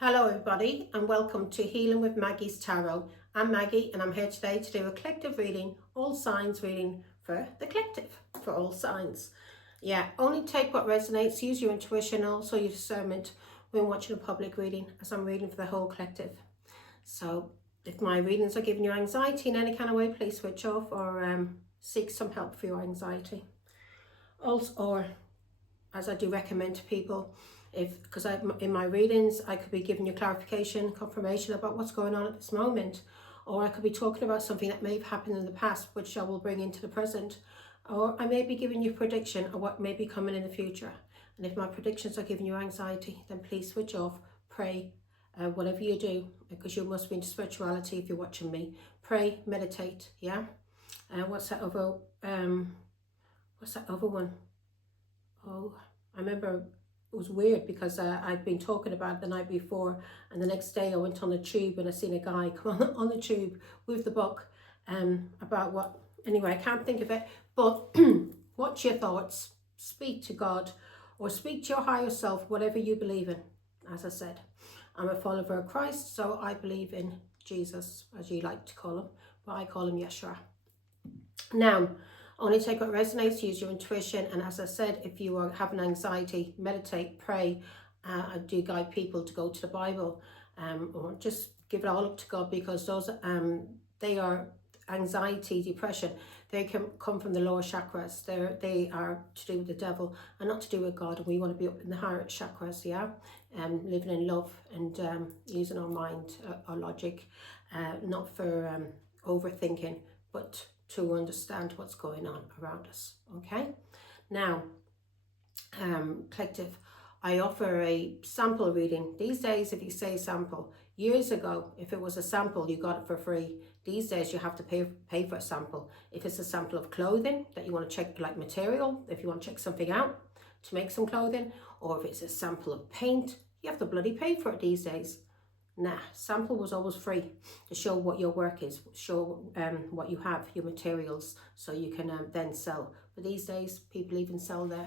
Hello everybody and welcome to Healing with Maggie's Tarot. I'm Maggie and I'm here today to do a collective reading, all signs reading for the collective, for all signs. Yeah, only take what resonates, use your intuition, also your discernment when watching a public reading, as I'm reading for the whole collective. So if my readings are giving you anxiety in any kind of way, please switch off or seek some help for your anxiety. Also, or as I do recommend to people, because in my readings I could be giving you clarification, confirmation about what's going on at this moment, or I could be talking about something that may have happened in the past which I will bring into the present, or I may be giving you prediction of what may be coming in the future. And if my predictions are giving you anxiety, then please switch off, pray, whatever you do, because you must be into spirituality if you're watching me. Pray, meditate, yeah. What's that other one? Oh, I remember it was weird because I'd been talking about it the night before, and the next day I went on the tube and I seen a guy come on the tube with the book about what, anyway, I can't think of it, but watch your thoughts, speak to God or speak to your higher self, whatever you believe in. As I said, I'm a follower of Christ, so I believe in Jesus, as you like to call him, but I call him Yeshua. Now, only take what resonates, use your intuition, and as I said, if you are having anxiety, meditate, pray. I do guide people to go to the Bible, or just give it all up to God, because those they are anxiety, depression. They can come from the lower chakras. They are to do with the devil and not to do with God. And we want to be up in the higher chakras, yeah, living in love and using our mind, our logic, not for overthinking, but to understand what's going on around us. Okay, now collective, I offer a sample reading. These days, if you say sample, years ago, if it was a sample, you got it for free. These days you have to pay for a sample. If it's a sample of clothing that you want to check, like material, if you want to check something out to make some clothing, or if it's a sample of paint, you have to bloody pay for it these days. Nah, sample was always free to show what your work is, show what you have, your materials, so you can then sell. But these days, people even sell the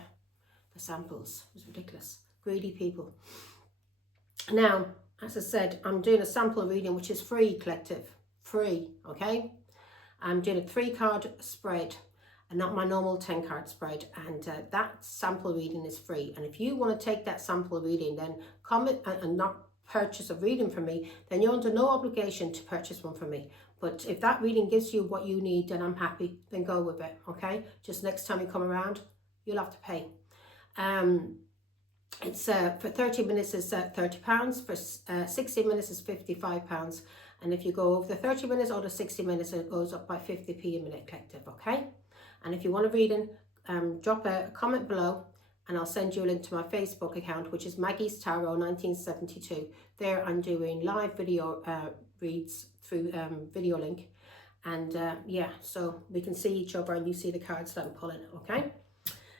samples. It's ridiculous. Greedy people. Now, as I said, I'm doing a sample reading, which is free, collective. Free, okay? I'm doing a 3-card spread and not my normal 10-card spread, and that sample reading is free. And if you want to take that sample reading, then comment and not purchase a reading from me, then you're under no obligation to purchase one from me. But if that reading gives you what you need, then I'm happy, then go with it, okay? Just next time you come around, you'll have to pay. It's for 30 minutes is £30, for 60 minutes is £55, and if you go over the 30 minutes or the 60 minutes, it goes up by 50p a minute, collective, okay? And if you want a reading, drop a comment below and I'll send you a link to my Facebook account, which is Maggie's Tarot 1972. There I'm doing live video reads through video link, and yeah, so we can see each other and you see the cards that I'm pulling, okay?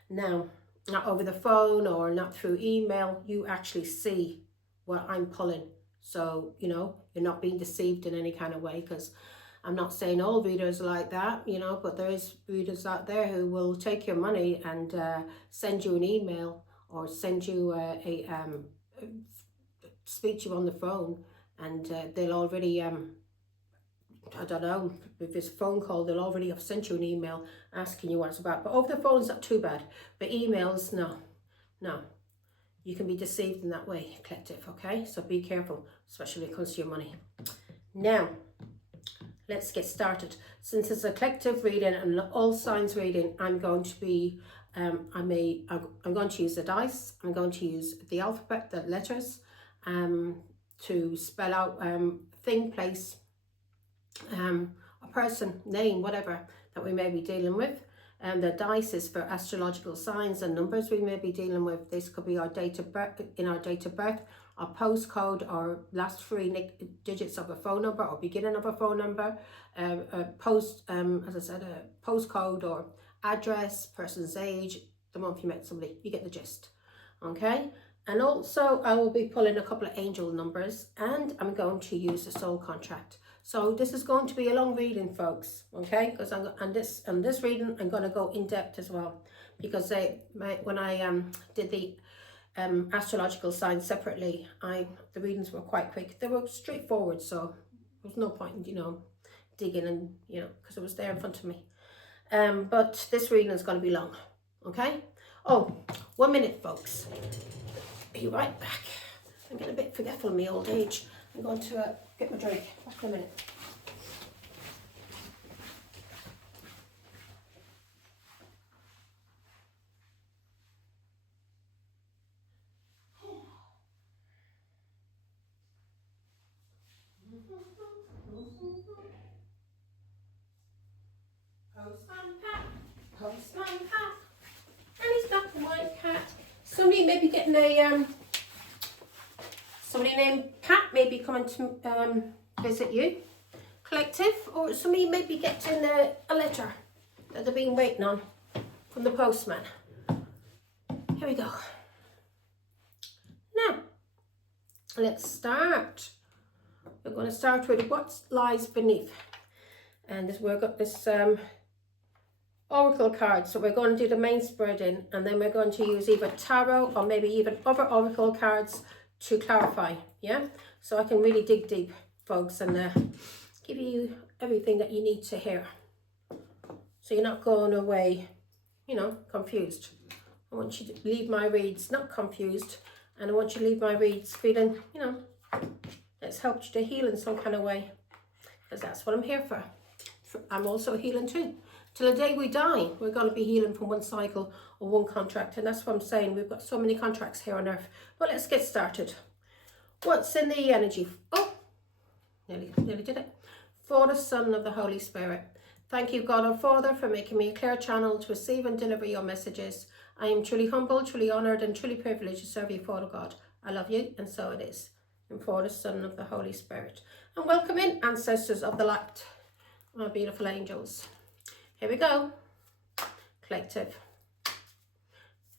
Now, not over the phone or not through email, you actually see what I'm pulling. So, you know, you're not being deceived in any kind of way, because I'm not saying all readers are like that, you know, but there is readers out there who will take your money and send you an email or send you speak to you on the phone, and they'll already I don't know, if it's a phone call, they'll already have sent you an email asking you what it's about. But over the phone is not too bad. But emails, no. You can be deceived in that way, collective, okay? So be careful, especially when it comes to your money. Now, let's get started. Since it's a collective reading and all signs reading, I'm going to be, I'm going to use the dice. I'm going to use the alphabet, the letters, to spell out thing, place, a person, name, whatever that we may be dealing with. And the dice is for astrological signs and numbers we may be dealing with. This could be our date of birth, in our date of birth, our postcode, or last 3 digits of a phone number, or beginning of a phone number, as I said, a postcode or address, person's age, the month you met somebody. You get the gist, okay? And also I will be pulling a couple of angel numbers, and I'm going to use the soul contract. So this is going to be a long reading, folks, okay? Because on this reading, I'm going to go in depth as well, because when I did the astrological signs separately. The readings were quite quick. They were straightforward, so there was no point in, digging and, because it was there in front of me. But this reading is going to be long, okay? Oh, 1 minute, folks. Be right back. I'm getting a bit forgetful in my old age. I'm going to get my drink. Back in a minute. Postman Pat. And he's got the white cat. Somebody may be getting somebody named Pat may be coming to visit you, collective, or somebody may be getting a letter that they've been waiting on from the postman. Here we go. Now, let's start. We're going to start with what lies beneath. And we've got this oracle card. So we're going to do the main spreading, and then we're going to use either tarot or maybe even other oracle cards to clarify. Yeah, so I can really dig deep, folks, and give you everything that you need to hear, so you're not going away confused. I want you to leave my reads not confused, and I want you to leave my reads feeling it's helped you to heal in some kind of way, because that's what I'm here for. I'm also healing too. Till the day we die, we're going to be healing from one cycle or one contract. And that's what I'm saying. We've got so many contracts here on earth. But let's get started. What's in the energy? Oh, nearly did it. For the Son of the Holy Spirit. Thank you, God our Father, for making me a clear channel to receive and deliver your messages. I am truly humble, truly honoured, and truly privileged to serve you, Father God. I love you, and so it is. And for the Son of the Holy Spirit. And welcome in, ancestors of the light, my beautiful angels. Here we go, collective.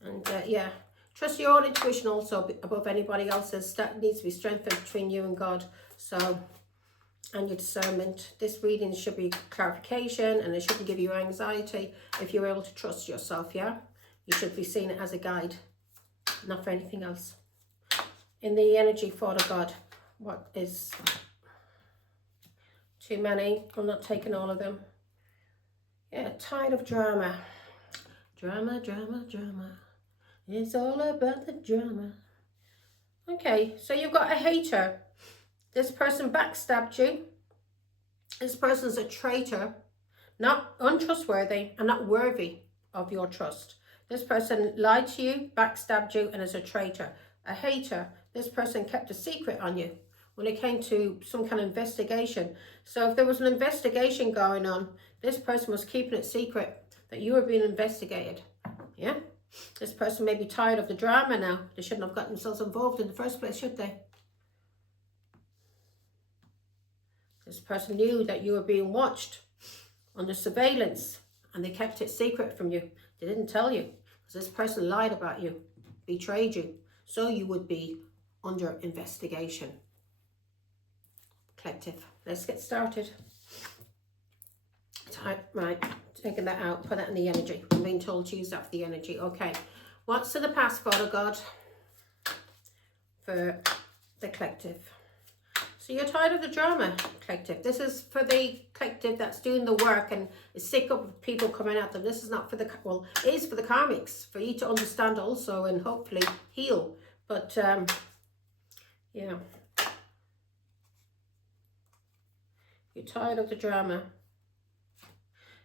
And yeah, trust your own intuition also above anybody else's. That needs to be strengthened between you and God. So, and your discernment. This reading should be clarification, and it shouldn't give you anxiety if you're able to trust yourself, yeah? You should be seeing it as a guide, not for anything else. In the energy, Father God, what is too many? I'm not taking all of them. Yeah, tired of drama. Drama, drama, drama. It's all about the drama. Okay, so you've got a hater. This person backstabbed you. This person's a traitor, not untrustworthy and not worthy of your trust. This person lied to you, backstabbed you, and is a traitor. A hater. This person kept a secret on you when it came to some kind of investigation. So if there was an investigation going on, this person was keeping it secret that you were being investigated. Yeah? This person may be tired of the drama now. They shouldn't have gotten themselves involved in the first place, should they? This person knew that you were being watched under surveillance, and they kept it secret from you. They didn't tell you, because this person lied about you, betrayed you, so you would be under investigation. Collective. Let's get started. Right, taking that out, put that in the energy. I'm being told to use that for the energy. Okay. What's in the past, Father God, for the collective? So you're tired of the drama, collective. This is for the collective that's doing the work and is sick of people coming at them. This is not for the, well, it is for the karmics, for you to understand also and hopefully heal. But, yeah. You're tired of the drama.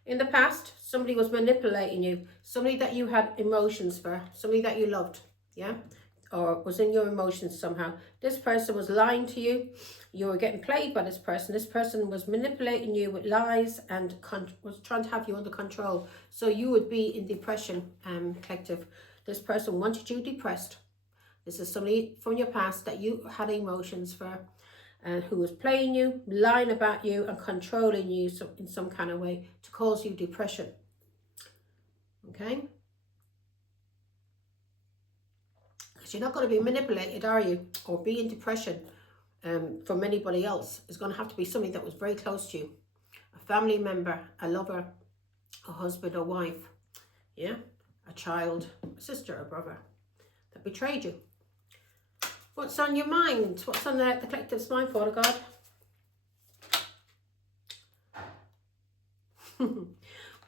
In the past, somebody was manipulating you. Somebody that you had emotions for. Somebody that you loved. Yeah? Or was in your emotions somehow. This person was lying to you. You were getting played by this person. This person was manipulating you with lies and was trying to have you under control. So you would be in depression, collective. This person wanted you depressed. This is somebody from your past that you had emotions for. Who was playing you, lying about you, and controlling you in some kind of way to cause you depression. Okay? Because you're not going to be manipulated, are you? Or be in depression from anybody else. It's going to have to be somebody that was very close to you. A family member, a lover, a husband or wife. Yeah? A child, a sister or brother. that betrayed you. What's on your mind? What's on the collective's mind, Father God?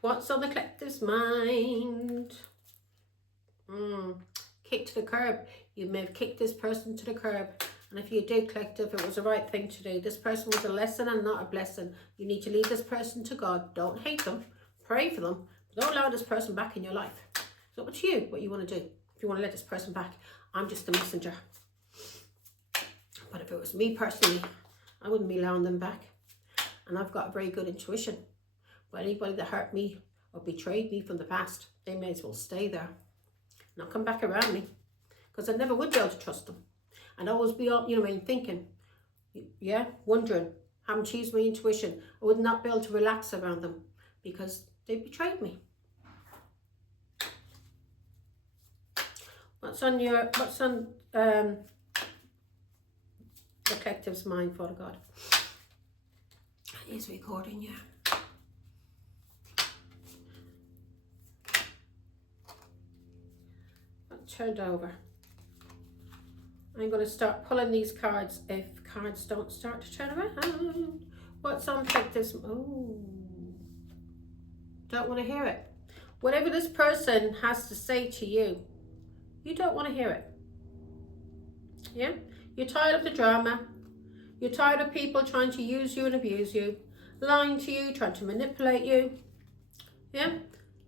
What's on the collective's mind? Kick to the curb. You may have kicked this person to the curb. And if you did, collective, it was the right thing to do. This person was a lesson and not a blessing. You need to lead this person to God. Don't hate them. Pray for them. Don't allow this person back in your life. It's up to you what you want to do. If you want to let this person back, I'm just a messenger. But if it was me personally, I wouldn't be allowing them back. And I've got a very good intuition. But anybody that hurt me or betrayed me from the past, they may as well stay there. Not come back around me. Because I never would be able to trust them. And always be, thinking, wondering, having to use my intuition. I would not be able to relax around them because they betrayed me. What's on the collective's mind, Father God? It is recording, yeah. Turned over. I'm going to start pulling these cards if cards don't start to turn around. What's on collective's? Oh, don't want to hear it. Whatever this person has to say to you, you don't want to hear it. Yeah? You're tired of the drama. You're tired of people trying to use you and abuse you, lying to you, trying to manipulate you. Yeah?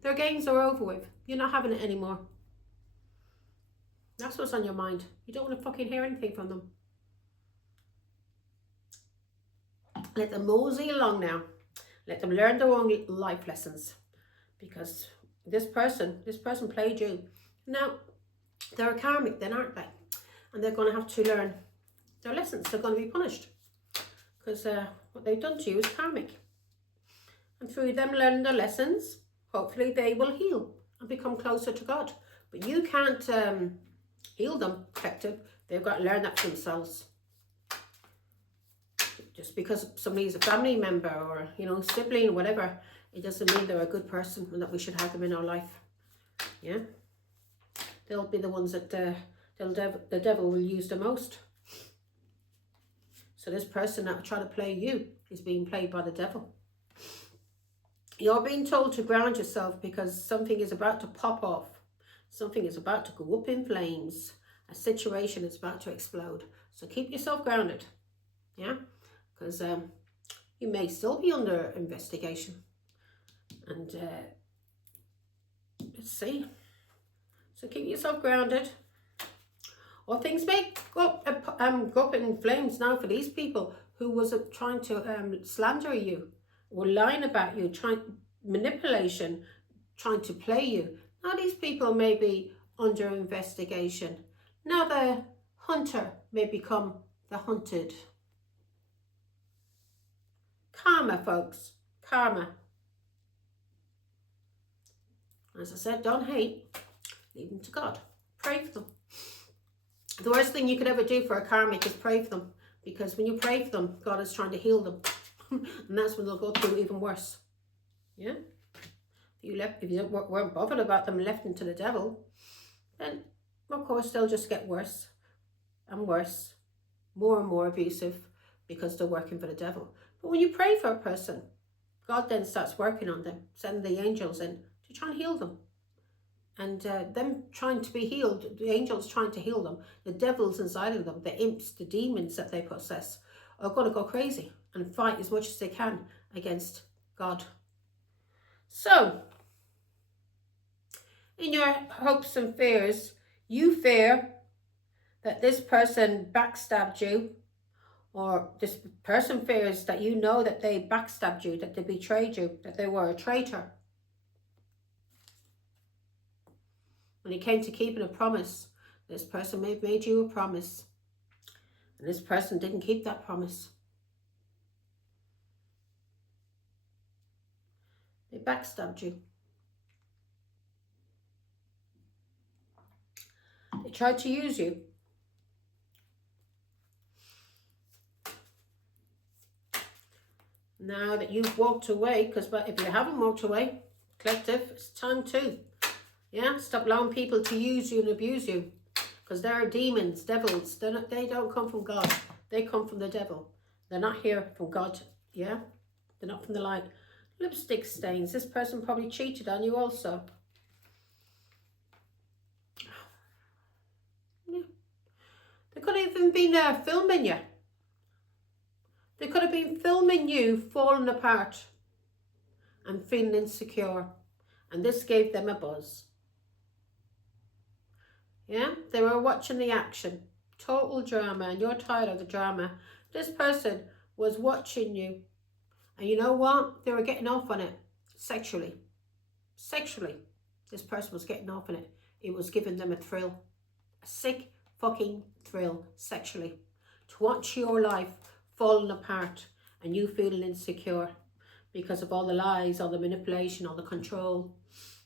Their games are over with. You're not having it anymore. That's what's on your mind. You don't want to fucking hear anything from them. Let them mosey along now. Let them learn their own life lessons. Because this person played you. Now, they're karmic then, aren't they? And they're going to have to learn their lessons. They're going to be punished. Because what they've done to you is karmic. And through them learning their lessons, hopefully they will heal and become closer to God. But you can't heal them, collective. They've got to learn that for themselves. Just because somebody's a family member or, sibling or whatever, it doesn't mean they're a good person and that we should have them in our life. Yeah? They'll be the ones that the devil will use the most. So this person that will try to play you is being played by the devil. You're being told to ground yourself because something is about to pop off. Something is about to go up in flames. A situation is about to explode. So keep yourself grounded. Yeah? Because you may still be under investigation. And let's see. So keep yourself grounded. Or things may go up in flames now for these people who was trying to slander you. Or lying about you. Manipulation. Trying to play you. Now these people may be under investigation. Now the hunter may become the hunted. Karma, folks. Karma. As I said, don't hate. Leave them to God. Pray for them. The worst thing you could ever do for a karmic is pray for them. Because when you pray for them, God is trying to heal them. And that's when they'll go through even worse. Yeah? If you weren't bothered about them and left them to the devil, then of course they'll just get worse and worse, more and more abusive because they're working for the devil. But when you pray for a person, God then starts working on them, sending the angels in to try and heal them. And them trying to be healed, the angels trying to heal them, the devils inside of them, the imps, the demons that they possess, are going to go crazy and fight as much as they can against God. So, in your hopes and fears, you fear that this person backstabbed you, or this person fears that you know that they backstabbed you, that they betrayed you, that they were a traitor. When it came to keeping a promise, this person may have made you a promise, and this person didn't keep that promise. They backstabbed you. They tried to use you. Now that you've walked away, because if you haven't walked away, collective, it's time to. Yeah, stop allowing people to use you and abuse you. Because they're demons, devils. They don't come from God. They come from the devil. They're not here from God. Yeah? They're not from the light. Lipstick stains. This person probably cheated on you also. Yeah. They could have even been filming you. They could have been filming you falling apart and feeling insecure. And this gave them a buzz. Yeah? They were watching the action. Total drama. And you're tired of the drama. This person was watching you. And you know what? They were getting off on it. Sexually. Sexually. This person was getting off on it. It was giving them a thrill. A sick fucking thrill. Sexually. To watch your life falling apart and you feeling insecure because of all the lies, all the manipulation, all the control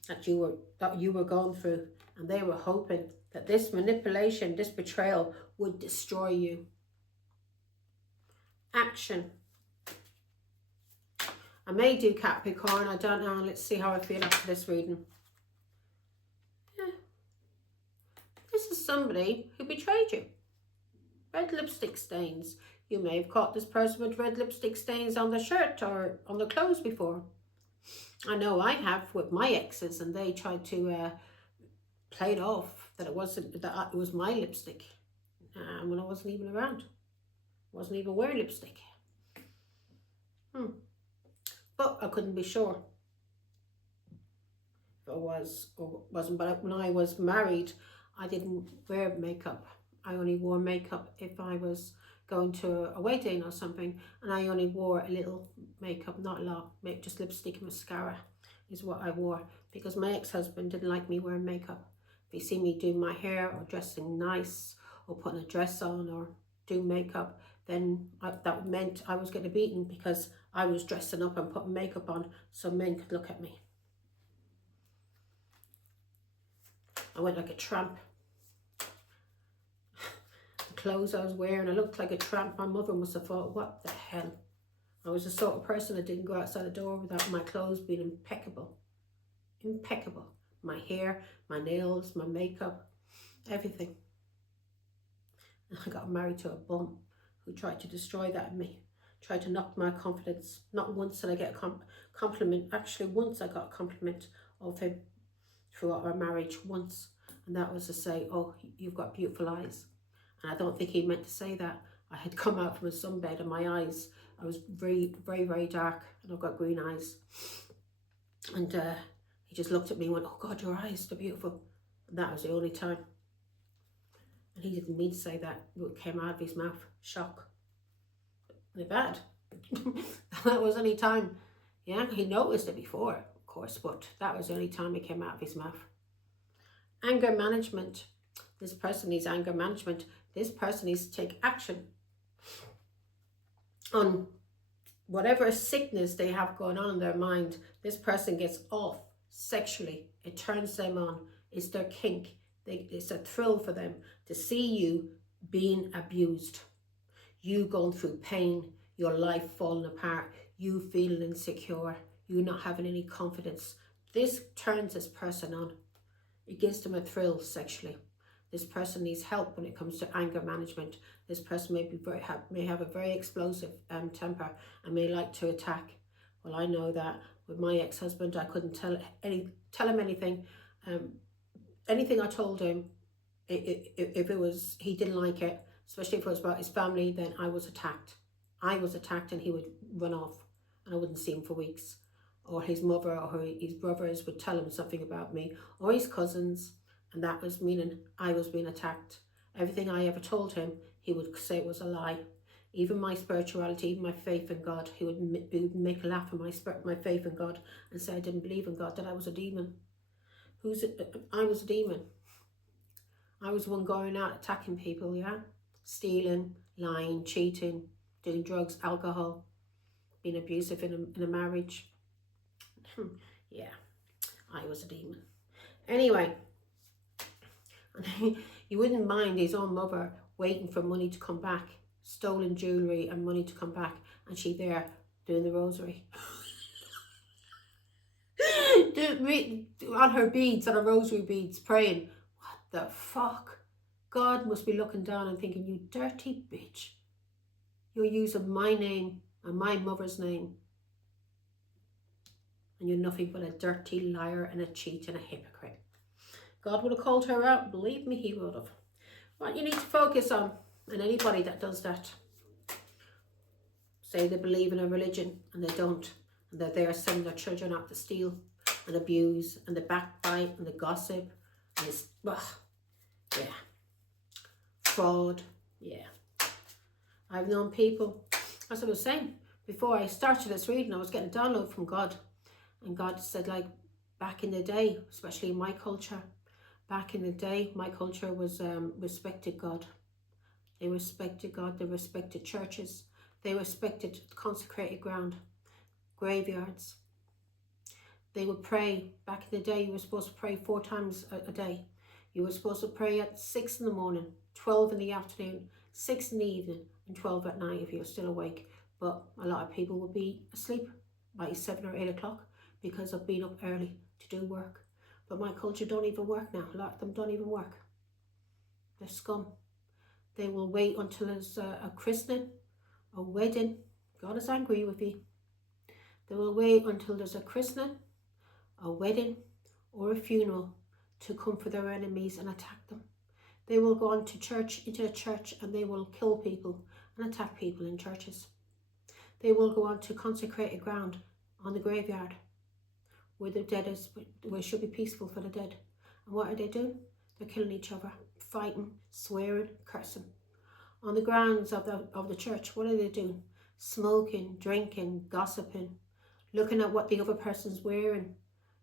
that you were going through. And they were hoping that this manipulation, this betrayal would destroy you. Action. I may do Capricorn, I don't know. Let's see how I feel after this reading. Yeah. This is somebody who betrayed you. Red lipstick stains. You may have caught this person with red lipstick stains on the shirt or on the clothes before. I know I have with my exes, and they tried to play it off that it was my lipstick when I wasn't even around. Wasn't even wearing lipstick. But I couldn't be sure if I was or wasn't. But when I was married, I didn't wear makeup. I only wore makeup if I was going to a wedding or something, and I only wore a little makeup, not a lot. Just lipstick and mascara is what I wore, because my ex-husband didn't like me wearing makeup. If he see me doing my hair or dressing nice or putting a dress on or doing makeup, then that meant I was getting beaten, because I was dressing up and putting makeup on so men could look at me. I went like a tramp. The clothes I was wearing, I looked like a tramp. My mother must have thought, what the hell? I was the sort of person that didn't go outside the door without my clothes being impeccable. Impeccable. My hair, my nails, my makeup, everything. And I got married to a bum who tried to destroy that in me. Tried to knock my confidence. Not once did I get a compliment. Actually, once I got a compliment of him throughout our marriage. Once. And that was to say, oh, you've got beautiful eyes. And I don't think he meant to say that. I had come out from a sunbed and my eyes, I was very, very, very dark. And I've got green eyes. And he just looked at me and went, oh God, your eyes, they're beautiful. And that was the only time. And he didn't mean to say that. It came out of his mouth. Shock. They're bad. That was the only time. Yeah, he noticed it before, of course, but that was the only time it came out of his mouth. Anger management. This person needs anger management. This person needs to take action on whatever sickness they have going on in their mind. This person gets off sexually. It turns them on. It's their kink. It's a thrill for them to see you being abused. You going through pain, your life falling apart, you feeling insecure, you not having any confidence. This turns this person on. It gives them a thrill sexually. This person needs help when it comes to anger management. This person may have a very explosive temper and may like to attack. Well, I know that with my ex-husband, I couldn't tell him anything. Anything I told him, if it was, he didn't like it, especially if it was about his family, then I was attacked. I was attacked and he would run off and I wouldn't see him for weeks. Or his mother or his brothers would tell him something about me, or his cousins, and that was meaning I was being attacked. Everything I ever told him, he would say it was a lie. Even my spirituality, my faith in God, he would make a laugh at my faith in God and say I didn't believe in God, that I was a demon. I was a demon. I was the one going out attacking people, yeah? Stealing, lying, cheating, doing drugs, alcohol, being abusive in a marriage. Yeah, I was a demon. Anyway, you wouldn't mind his own mother waiting for money to come back, stolen jewellery and money to come back, and she there doing the rosary. On her beads, on her rosary beads, praying. What the fuck? God must be looking down and thinking, you dirty bitch. You're using my name and my mother's name. And you're nothing but a dirty liar and a cheat and a hypocrite. God would have called her out. Believe me, he would have. What you need to focus on, and anybody that does that, say they believe in a religion and they don't, and that they are sending their children out to steal and abuse and the backbite and the gossip and this, yeah, fraud, yeah. I've known people, as I was saying, before I started this reading, I was getting a download from God, and God said, like, back in the day, especially in my culture, back in the day, my culture was respected God. They respected God, they respected churches, they respected consecrated ground, graveyards. They would pray. Back in the day, you were supposed to pray 4 times a day. You were supposed to pray at 6 in the morning, 12 in the afternoon, 6 in the evening, and 12 at night if you're still awake. But a lot of people would be asleep by 7 or 8 o'clock because of being up early to do work. But my culture don't even work now. A lot of them don't even work. They're scum. They will wait until there's a christening, a wedding. God is angry with you. They will wait until there's a christening, a wedding, or a funeral to come for their enemies and attack them. They will go on to church, into a church, and they will kill people and attack people in churches. They will go on to consecrated ground on the graveyard where the dead is, where it should be peaceful for the dead. And what are they doing? They're killing each other, fighting, swearing, cursing. On the grounds of the church, what are they doing? Smoking, drinking, gossiping, looking at what the other person's wearing,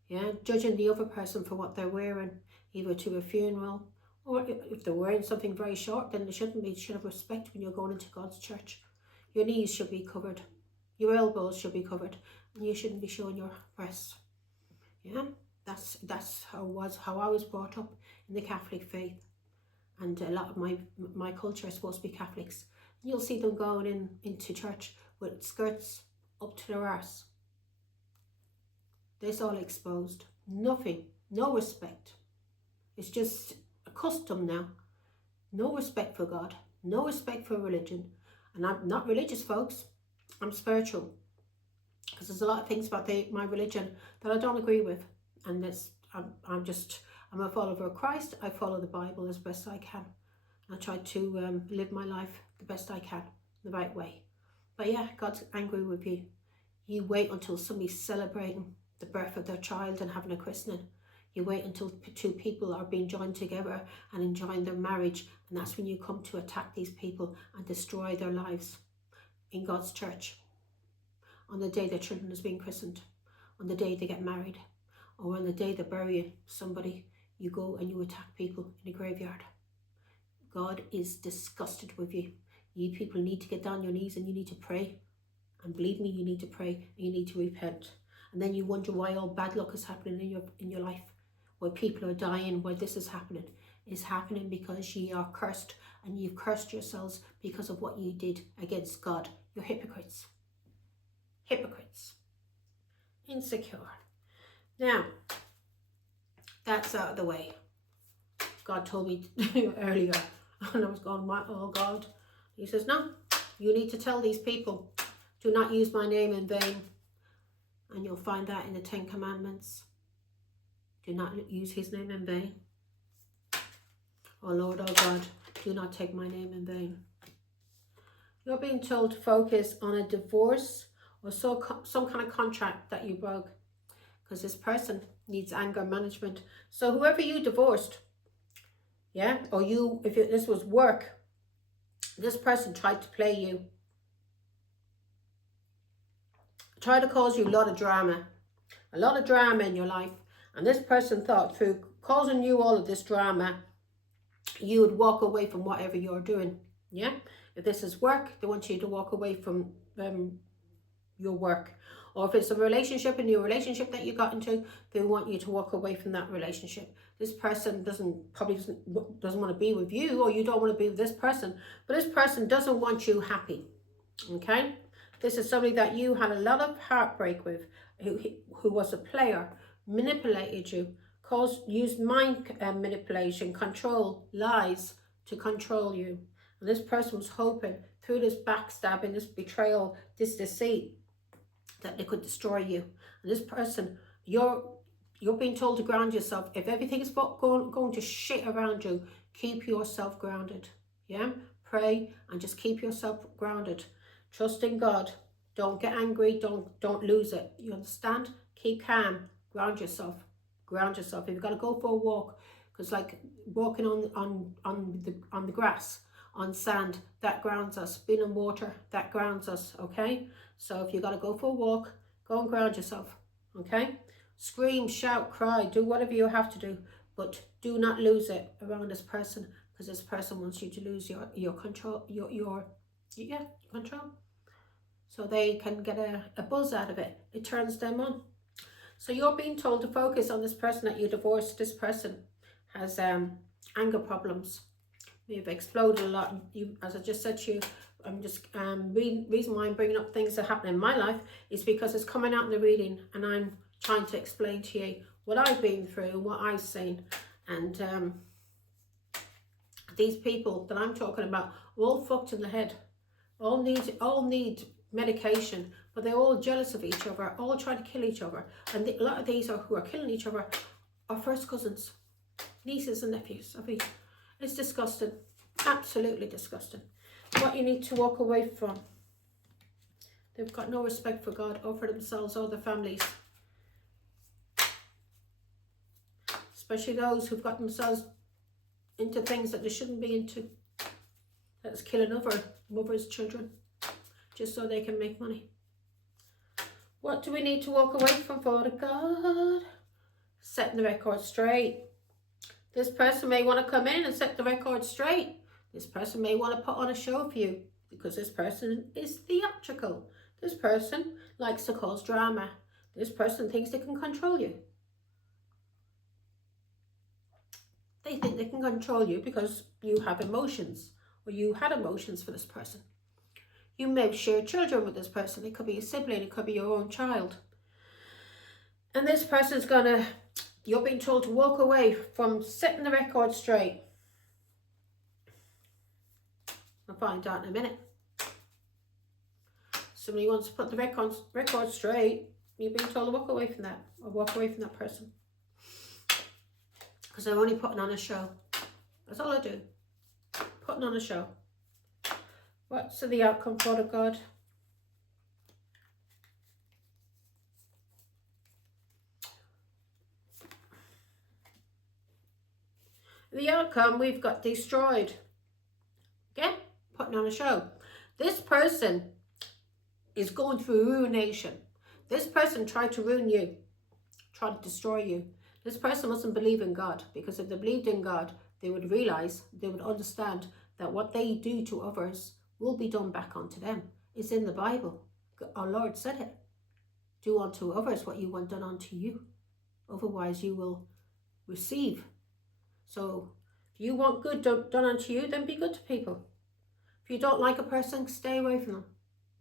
yeah, judging the other person for what they're wearing, either to a funeral, or if they're wearing something very short, then they shouldn't be. You should have respect when you're going into God's church. Your knees should be covered, your elbows should be covered, and you shouldn't be showing your breasts. Yeah, that's how I was brought up in the Catholic faith, and a lot of my culture is supposed to be Catholics. You'll see them going into church with skirts up to their arse. This all exposed. Nothing, no respect. It's just a custom now. No respect for God, no respect for religion. And I'm not religious, folks. I'm spiritual. Because there's a lot of things about my religion that I don't agree with. And I'm a follower of Christ. I follow the Bible as best I can. I try to live my life the best I can, the right way. But yeah, God's angry with you. You wait until somebody's celebrating the birth of their child and having a christening. You wait until 2 people are being joined together and enjoying their marriage. And that's when you come to attack these people and destroy their lives in God's church. On the day their children is being christened, on the day they get married, or on the day they're burying somebody, you go and you attack people in a graveyard. God is disgusted with you. You people need to get down your knees and you need to pray. And believe me, you need to pray and you need to repent. And then you wonder why all bad luck is happening in your life, why people are dying, why this is happening. It's happening because ye are cursed, and you've cursed yourselves because of what you did against God. You're hypocrites. Hypocrites. Insecure. Now, that's out of the way. God told me earlier, and I was going, oh God. He says, no, you need to tell these people, do not use my name in vain. And you'll find that in the 10 Commandments. Do not use his name in vain. Oh Lord, oh God, do not take my name in vain. You're being told to focus on a divorce or some kind of contract that you broke, because this person needs anger management. So whoever you divorced, yeah, or this was work, this person tried to play you, tried to cause you a lot of drama in your life. And this person thought through causing you all of this drama, you would walk away from whatever you're doing. Yeah, if this is work, they want you to walk away from your work. Or if it's a relationship, a new relationship that you got into, they want you to walk away from that relationship. This person probably doesn't want to be with you, or you don't want to be with this person, but this person doesn't want you happy. Okay, this is somebody that you had a lot of heartbreak with, who was a player, manipulated you, used mind manipulation, control, lies to control you. And this person was hoping through this backstabbing, this betrayal, this deceit, that they could destroy you. And this person, you're being told to ground yourself. If everything is going to shit around you, keep yourself grounded. Yeah? Pray and just keep yourself grounded. Trust in God. Don't get angry. Don't lose it. You understand? Keep calm. Ground yourself. Ground yourself. If you've got to go for a walk, because like walking on the grass, on sand, that grounds us. Being in water, that grounds us. Okay? So if you've got to go for a walk, go and ground yourself. Okay? Scream, shout, cry, do whatever you have to do, but do not lose it around this person, because this person wants you to lose your control, your control, so they can get a buzz out of it. It turns them on. So you're being told to focus on this person that you divorced. This person has anger problems. You've exploded a lot. You, as I just said to you, I'm just reason why I'm bringing up things that happen in my life is because it's coming out in the reading, and I'm trying to explain to you what I've been through, what I've seen. And these people that I'm talking about, all fucked in the head, all need medication, but they're all jealous of each other, all trying to kill each other. And a lot of these who are killing each other are first cousins, nieces and nephews of each. It's disgusting, absolutely disgusting. What you need to walk away from. They've got no respect for God or for themselves or their families. Especially those who've got themselves into things that they shouldn't be into. That's killing other mothers' children just so they can make money. What do we need to walk away from, Father God? Setting the record straight. This person may want to come in and set the record straight. This person may want to put on a show for you, because this person is theatrical. This person likes to cause drama. This person thinks they can control you. They think they can control you because you have emotions, or you had emotions for this person. You may share children with this person. It could be a sibling, it could be your own child. And this person's you're being told to walk away from setting the record straight. I'll find out in a minute. Somebody wants to put the record straight. You're being told to walk away from that, or walk away from that person. Because they're only putting on a show. That's all I do. Putting on a show. What's the outcome, Father God? The outcome, we've got destroyed. Okay? Putting on a show. This person is going through ruination. This person tried to ruin you. Tried to destroy you. This person mustn't believe in God, because if they believed in God, they would realize, they would understand that what they do to others will be done back onto them. It's in the Bible. Our Lord said it. Do unto others what you want done unto you. Otherwise you will receive. So if you want good done unto you, then be good to people. If you don't like a person, stay away from them.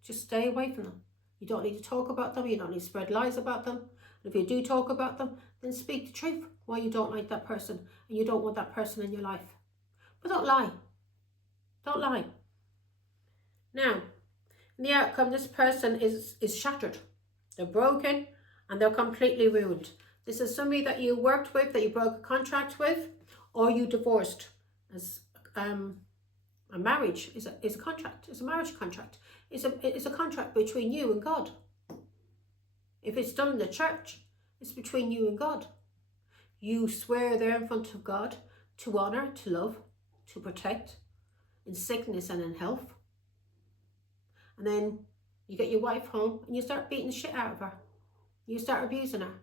Just stay away from them. You don't need to talk about them. You don't need to spread lies about them. And if you do talk about them, then speak the truth why you don't like that person and you don't want that person in your life. But don't lie. Don't lie. Now, in the outcome, this person is shattered. They're broken and they're completely ruined. This is somebody that you worked with, that you broke a contract with, or you divorced. As a marriage is a contract. It's a marriage contract. It's a contract between you and God. If it's done in the church, it's between you and God. You swear there in front of God to honor, to love, to protect, in sickness and in health. And then you get your wife home and you start beating the shit out of her. You start abusing her.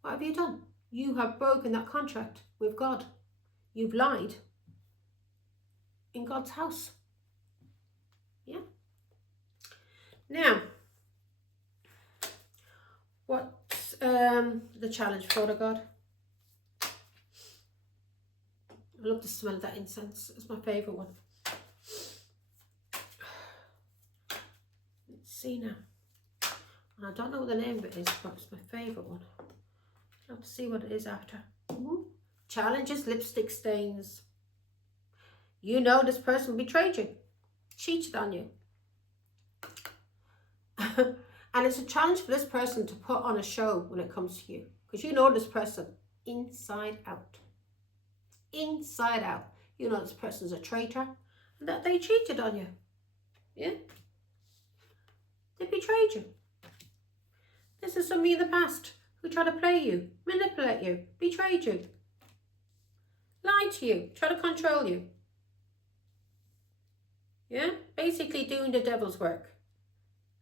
What have you done? You have broken that contract with God. You've lied in God's house. Yeah. Now, what's the challenge, Father God? I love the smell of that incense. It's my favourite one. Let's see now. And I don't know what the name of it is, but it's my favourite one. I'll have to see what it is after. Ooh. Challenges, lipstick stains. You know this person betrayed you, cheated on you. And it's a challenge for this person to put on a show when it comes to you. Because you know this person inside out. Inside out. You know this person's a traitor and that they cheated on you. Yeah? They betrayed you. This is somebody in the past who tried to play you, manipulate you, betrayed you, lied to you, tried to control you. Yeah? Basically doing the devil's work.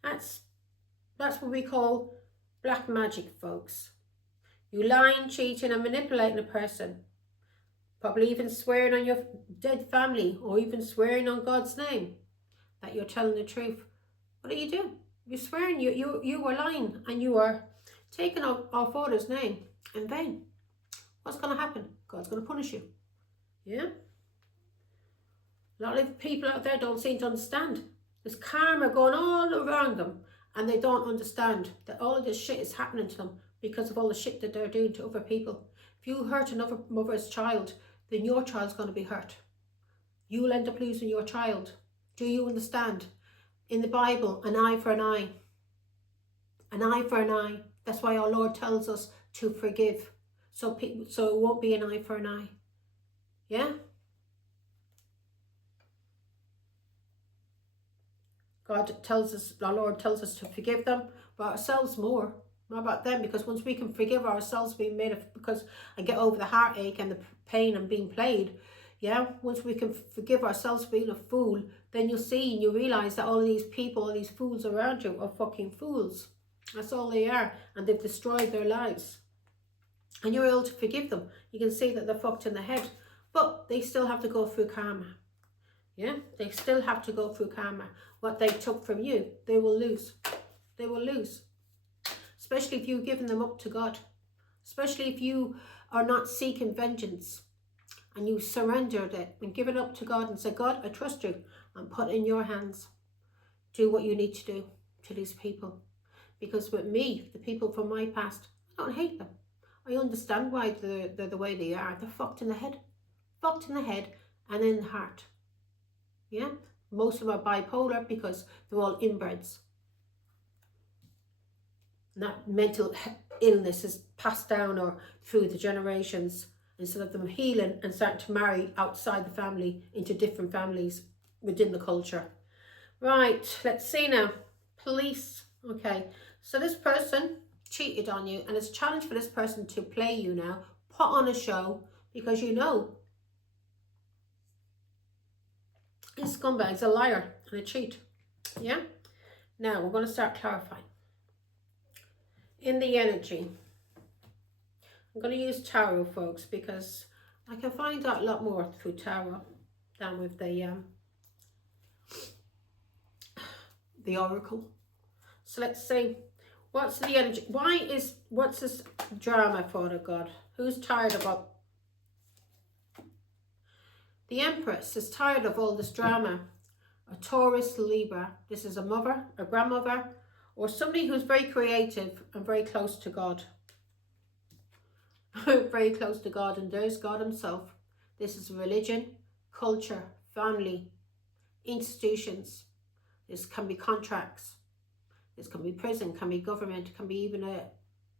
That's what we call black magic, folks. You lying, cheating and manipulating a person. Probably even swearing on your dead family or even swearing on God's name that you're telling the truth. What are you doing? You're swearing, you were lying and you are taking our Father's name in vain. What's going to happen? God's going to punish you. Yeah? A lot of people out there don't seem to understand. There's karma going all around them and they don't understand that all of this shit is happening to them because of all the shit that they're doing to other people. If you hurt another mother's child, then your child's going to be hurt. You'll end up losing your child. Do you understand? In the Bible, an eye for an eye. An eye for an eye. That's why our Lord tells us to forgive. So it won't be an eye for an eye. Yeah? God tells us, our Lord tells us to forgive them, but ourselves more. Not about them, because once we can forgive ourselves being made of, because I get over the heartache and the pain and being played, yeah, once we can forgive ourselves being a fool, then you'll see and you realise that all of these people, all these fools around you are fucking fools. That's all they are, and they've destroyed their lives. And you're able to forgive them. You can see that they're fucked in the head, but they still have to go through karma. Yeah, they still have to go through karma. What they took from you, they will lose. They will lose. Especially if you've given them up to God. Especially if you are not seeking vengeance and you surrendered it and given up to God and said, God, I trust you. I'm put in your hands. Do what you need to do to these people. Because with me, the people from my past, I don't hate them. I understand why they're the way they are. They're fucked in the head. Fucked in the head and in the heart. Yeah? Most of them are bipolar because they're all inbreds. That mental illness is passed down or through the generations, instead of them healing and starting to marry outside the family into different families within the culture. Right, let's see now. Police. Okay, so this person cheated on you and it's a challenge for this person to play you now, put on a show, because you know this scumbag's a liar and a cheat. Yeah? Now we're going to start clarifying. In the energy, I'm going to use tarot, folks, because I can find out a lot more through tarot than with the oracle. So let's see, what's the energy? What's this drama, Father God? Who's tired of all? The Empress is tired of all this drama. A Taurus, Libra. This is a mother, a grandmother, or somebody who's very creative and very close to God. Very close to God, and there's God himself. This is religion, culture, family, institutions. This can be contracts. This can be prison, can be government, can be even a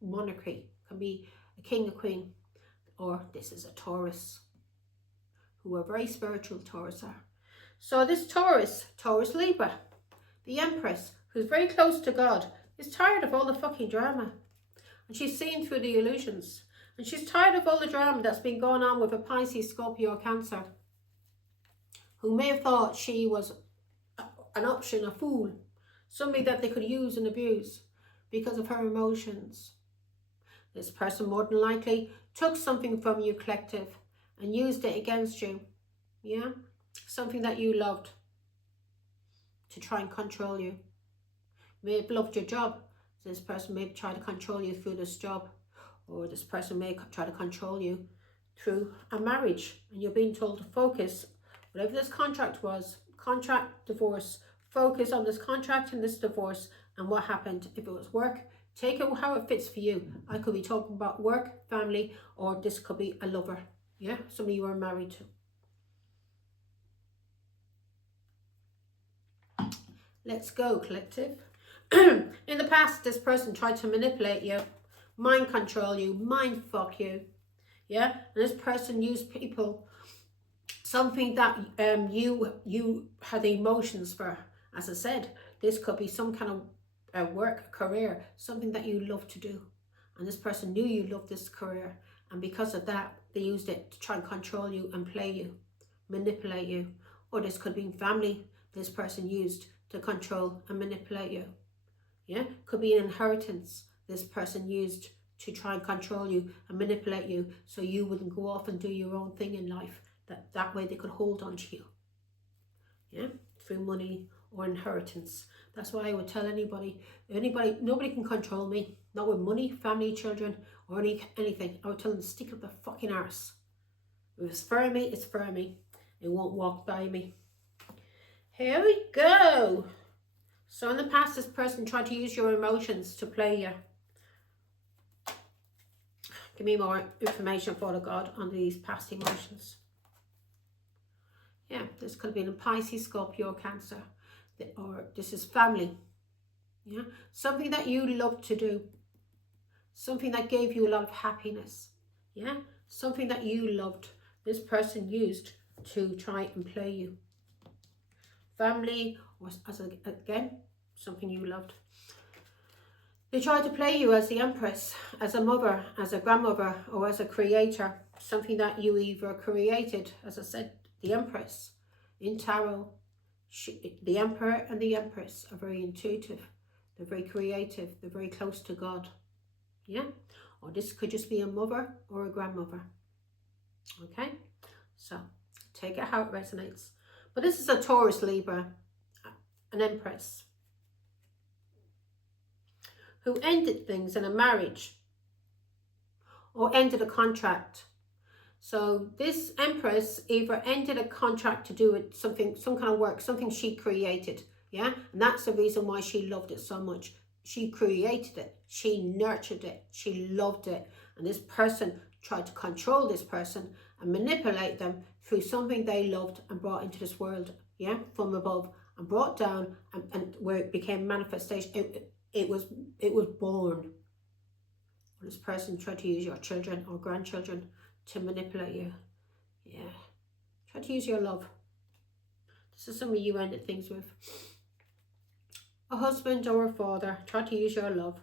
monarchy, can be a king, a queen. Or this is a Taurus, who are very spiritual, Taurus are. So this Taurus Libra, the Empress, who's very close to God, is tired of all the fucking drama. And she's seen through the illusions. And she's tired of all the drama that's been going on with a Pisces, Scorpio, or Cancer, who may have thought she was an option, a fool, somebody that they could use and abuse because of her emotions. This person more than likely took something from you, collective, and used it against you. Yeah? Something that you loved to try and control you. You may have loved your job. This person may try to control you through this job. Or this person may try to control you through a marriage. And you're being told to focus, whatever this contract was, contract, divorce, focus on this contract and this divorce and what happened. If it was work, take it how it fits for you. I could be talking about work, family, or this could be a lover. Yeah, somebody you were married to. Let's go, collective. In the past, this person tried to manipulate you, mind control you, mind fuck you. Yeah, and this person used people, something that you had emotions for. As I said, this could be some kind of work, career, something that you love to do. And this person knew you loved this career. And because of that, they used it to try and control you and play you, manipulate you. Or this could be family this person used to control and manipulate you. Yeah, could be an inheritance this person used to try and control you and manipulate you so you wouldn't go off and do your own thing in life. That way they could hold on to you. Yeah, through money or inheritance. That's why I would tell anybody, nobody can control me. Not with money, family, children, or anything. I would tell them to stick up their fucking arse. If it's for me, it's for me. It won't walk by me. Here we go. So in the past, this person tried to use your emotions to play you. Give me more information, Father God, on these past emotions. Yeah, this could have been a Pisces, Scorpio, Cancer. Or this is family. Yeah, something that you love to do. Something that gave you a lot of happiness. Yeah, something that you loved. This person used to try and play you. Family, or again, something you loved. They tried to play you as the Empress, as a mother, as a grandmother, or as a creator. Something that you either created, as I said, the Empress. In Tarot, the Emperor and the Empress are very intuitive. They're very creative. They're very close to God. Yeah? Or this could just be a mother or a grandmother. Okay? So, take it how it resonates. But this is a Taurus, Libra, an Empress, who ended things in a marriage or ended a contract. So this Empress either ended a contract to do with something, some kind of work, something she created. Yeah, and that's the reason why she loved it so much. She created it, she nurtured it, she loved it. And this person tried to control this person and manipulate them through something they loved and brought into this world, yeah, from above, and brought down, and where it became manifestation. It was born. This person tried to use your children or grandchildren to manipulate you. Yeah. Try to use your love. This is somebody you ended things with. A husband or a father. Try to use your love.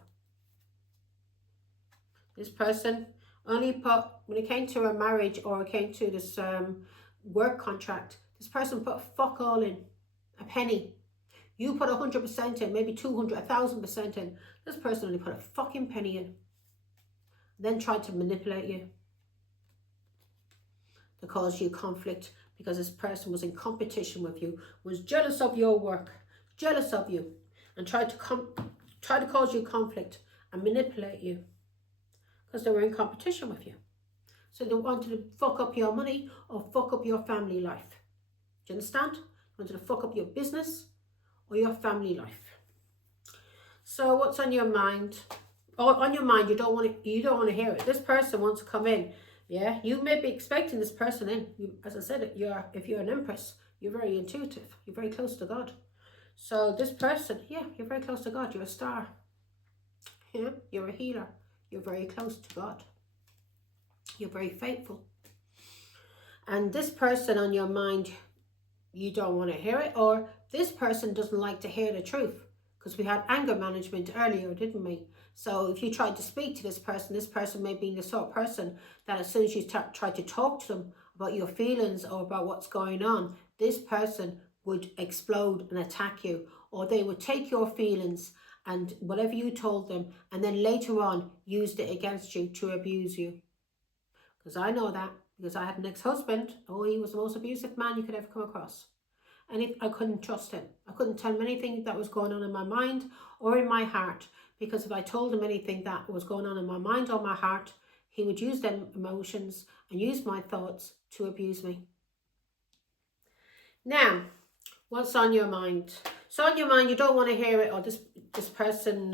This person only put, when it came to a marriage or it came to this work contract, this person put fuck all in. A penny. You put 100% in, maybe 200, 1,000% in. This person only put a fucking penny in. Then tried to manipulate you. To cause you conflict, because this person was in competition with you, was jealous of your work, jealous of you, and tried to cause you conflict and manipulate you, because they were in competition with you. So they wanted to fuck up your money or fuck up your family life. Do you understand? They wanted to fuck up your business or your family life. So what's on your mind? Oh, on your mind, you don't want to hear it. This person wants to come in. Yeah, you may be expecting this person in. As I said, if you're an Empress, you're very intuitive. You're very close to God. So this person, yeah, you're very close to God. You're a star. Yeah, you're a healer. You're very close to God. You're very faithful. And this person on your mind, you don't want to hear it, or this person doesn't like to hear the truth. Because we had anger management earlier, didn't we? So if you tried to speak to this person may be the sort of person that as soon as you try to talk to them about your feelings or about what's going on, this person would explode and attack you. Or they would take your feelings and whatever you told them, and then later on used it against you to abuse you. Because I know that, because I had an ex-husband. Oh, he was the most abusive man you could ever come across. And I couldn't trust him. I couldn't tell him anything that was going on in my mind or in my heart. Because if I told him anything that was going on in my mind or my heart, he would use them emotions and use my thoughts to abuse me. Now, what's on your mind? So on your mind, you don't want to hear it, or this person,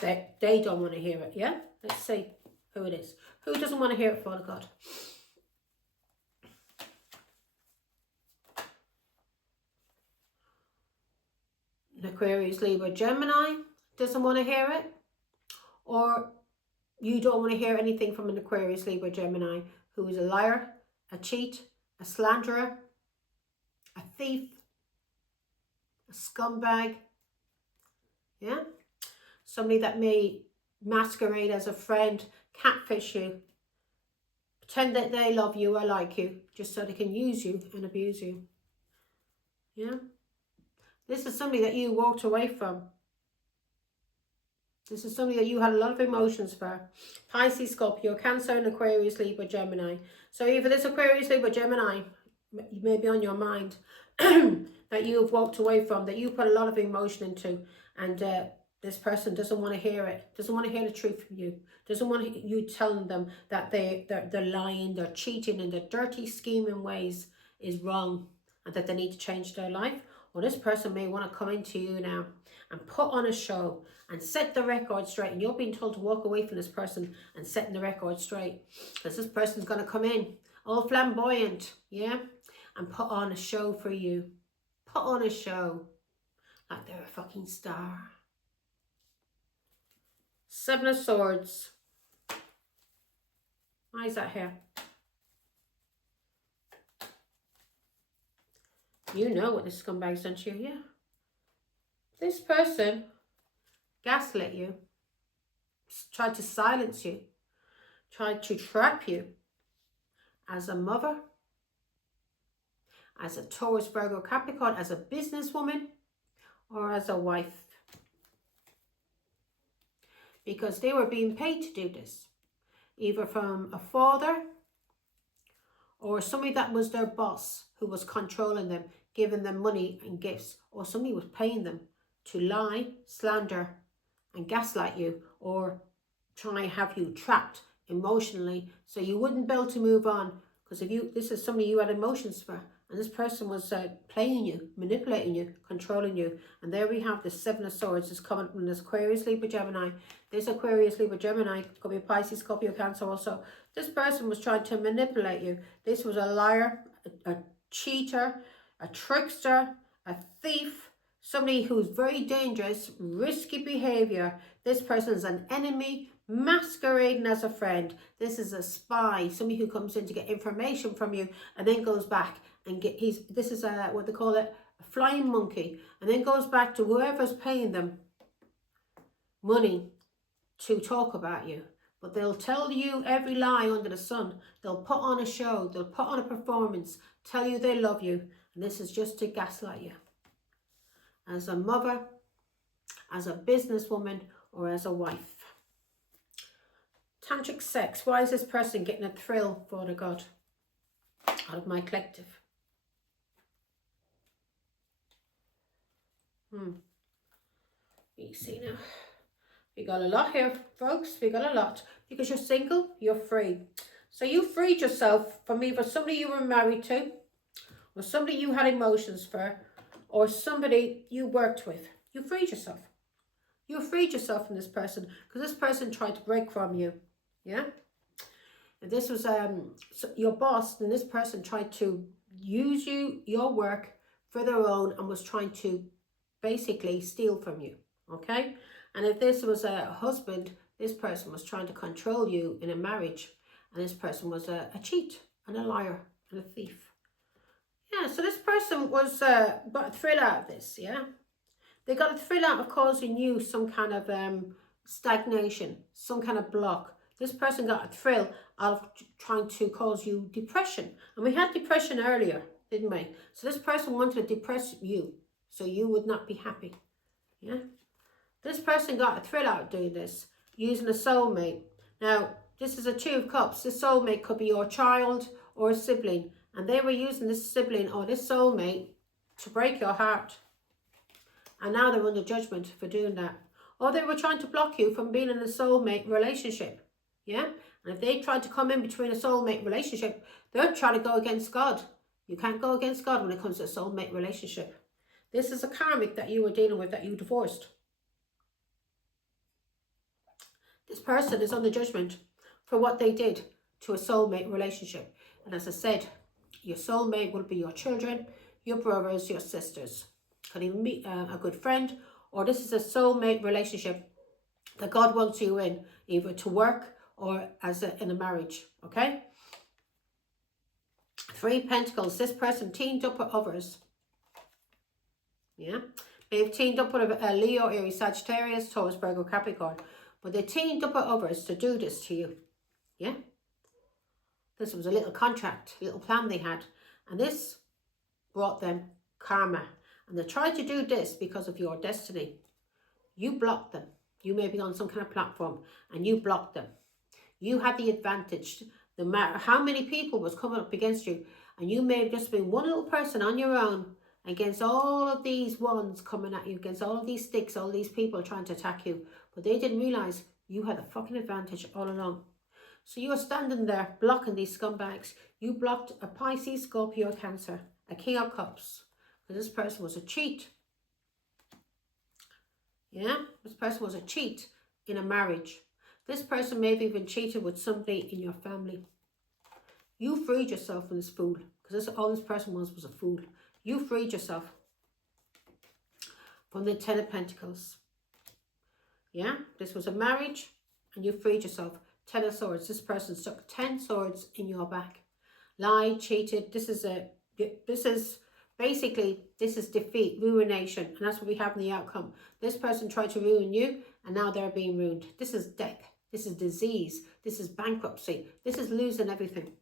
they don't want to hear it, yeah? Let's see who it is. Who doesn't want to hear it, Father God? an Aquarius, Libra, Gemini doesn't want to hear it, or you don't want to hear anything from an Aquarius, Libra, Gemini who is a liar, a cheat, a slanderer, a thief, a scumbag, yeah? Somebody that may masquerade as a friend, catfish you, pretend that they love you or like you, just so they can use you and abuse you, yeah? This is somebody that you walked away from. This is somebody that you had a lot of emotions for. Pisces, Scorpio, Cancer, and Aquarius, Libra, Gemini. So either this Aquarius, Libra, Gemini may be on your mind that you have walked away from, that you put a lot of emotion into, and this person doesn't want to hear it, doesn't want to hear the truth from you, doesn't want you telling them that they're lying, they're cheating, and their dirty scheming ways is wrong, and that they need to change their life. Or this person may want to come into you now and put on a show and set the record straight, and you're being told to walk away from this person and setting the record straight, because this person's going to come in all flamboyant, yeah, and put on a show for you, put on a show like they're a fucking star. Seven of Swords. Why is that here? You know what this scumbag's done to you, yeah? This person gaslit you, tried to silence you, tried to trap you as a mother, as a Taurus, Virgo, Capricorn, as a businesswoman, or as a wife. Because they were being paid to do this, either from a father or somebody that was their boss who was controlling them, giving them money and gifts, or somebody was paying them to lie, slander, and gaslight you, or try and have you trapped emotionally so you wouldn't be able to move on. Because this is somebody you had emotions for, and this person was playing you, manipulating you, controlling you. And there we have the Seven of Swords is coming from this Aquarius, Libra, Gemini. This Aquarius, Libra, Gemini could be Pisces, Scorpio, Cancer also. This person was trying to manipulate you. This was a liar, a cheater, a trickster, a thief, somebody who's very dangerous, risky behavior. This person is an enemy masquerading as a friend. This is a spy, somebody who comes in to get information from you and then goes back and this is what they call it, a flying monkey, and then goes back to whoever's paying them money to talk about you. But they'll tell you every lie under the sun. They'll put on a show, they'll put on a performance, tell you they love you, and this is just to gaslight you. As a mother, as a businesswoman, or as a wife. Tantric sex. Why is this person getting a thrill, Father God, out of my collective? You see now, we got a lot here, folks. We got a lot. Because you're single, you're free. So you freed yourself from either somebody you were married to, or somebody you had emotions for, or somebody you worked with. You freed yourself. You freed yourself from this person, because this person tried to break from you. Yeah? And this was your boss, and this person tried to use your work for their own, and was trying to basically steal from you. Okay? And if this was a husband, this person was trying to control you in a marriage, and this person was a cheat and a liar and a thief. Yeah, so this person was got a thrill out of this, yeah? They got a thrill out of causing you some kind of stagnation, some kind of block. This person got a thrill out of trying to cause you depression. And we had depression earlier, didn't we? So this person wanted to depress you, so you would not be happy, yeah? This person got a thrill out of doing this, using a soulmate. Now, this is a Two of Cups. This soulmate could be your child or a sibling. And they were using this sibling or this soulmate to break your heart. And now they're under judgment for doing that. Or they were trying to block you from being in a soulmate relationship. Yeah? And if they tried to come in between a soulmate relationship, they're trying to go against God. You can't go against God when it comes to a soulmate relationship. This is a karmic that you were dealing with, that you divorced. This person is under judgment for what they did to a soulmate relationship. And as I said, your soulmate will be your children, your brothers, your sisters. Could even be a good friend, or this is a soulmate relationship that God wants you in, either to work or as in a marriage, okay? 3 Pentacles, this person teamed up with others. Yeah, they've teamed up with a Leo, Aries, Sagittarius, Taurus, Virgo, Capricorn. But they teamed up with others to do this to you. Yeah, this was a little contract, a little plan they had. And this brought them karma. And they tried to do this because of your destiny. You blocked them. You may be on some kind of platform and you blocked them. You had the advantage, no matter how many people was coming up against you. And you may have just been one little person on your own against all of these ones coming at you, against all of these sticks, all these people trying to attack you. But they didn't realize you had a fucking advantage all along. So you were standing there blocking these scumbags. You blocked a Pisces, Scorpio, Cancer, a King of Cups. Because this person was a cheat. Yeah, this person was a cheat in a marriage. This person may have even cheated with somebody in your family. You freed yourself from this fool. Because all this person was a fool. You freed yourself from the 10 of Pentacles. Yeah, this was a marriage and you freed yourself. 10 of Swords. This person stuck 10 swords in your back. Lied, cheated. This is basically defeat, ruination. And that's what we have in the outcome. This person tried to ruin you and now they're being ruined. This is death. This is disease. This is bankruptcy. This is losing everything.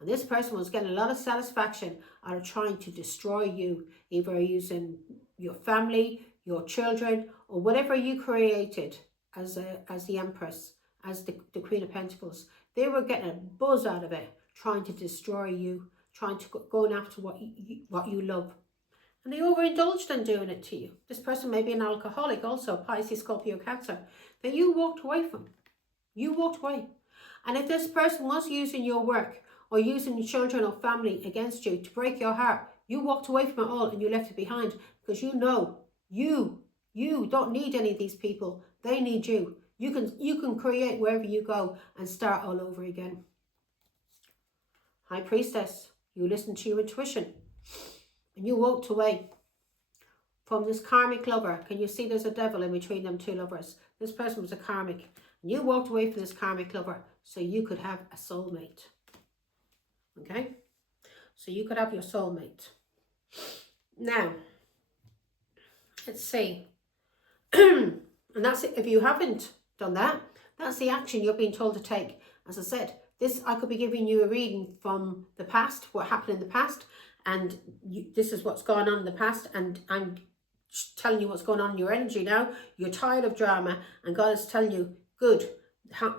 And this person was getting a lot of satisfaction out of trying to destroy you, either using your family, your children, or whatever you created as the Empress, as the Queen of Pentacles. They were getting a buzz out of it, trying to destroy you, trying to go after what you love. And they overindulged in doing it to you. This person may be an alcoholic also, Pisces, Scorpio, Cancer, that you walked away from. You walked away. And if this person was using your work or using your children or family against you to break your heart, you walked away from it all and you left it behind because you know you don't need any of these people. They need you. You can create wherever you go and start all over again. High Priestess, you listened to your intuition and you walked away from this karmic lover. Can you see there's a devil in between them two lovers? This person was a karmic. And you walked away from this karmic lover so you could have a soulmate. Okay? So you could have your soulmate. Now, let's see. And that's it. If you haven't done that, that's the action you're being told to take. As I said, I could be giving you a reading from the past, what happened in the past, and this is what's going on in the past, and I'm telling you what's going on in your energy now. You're tired of drama, and God is telling you, good,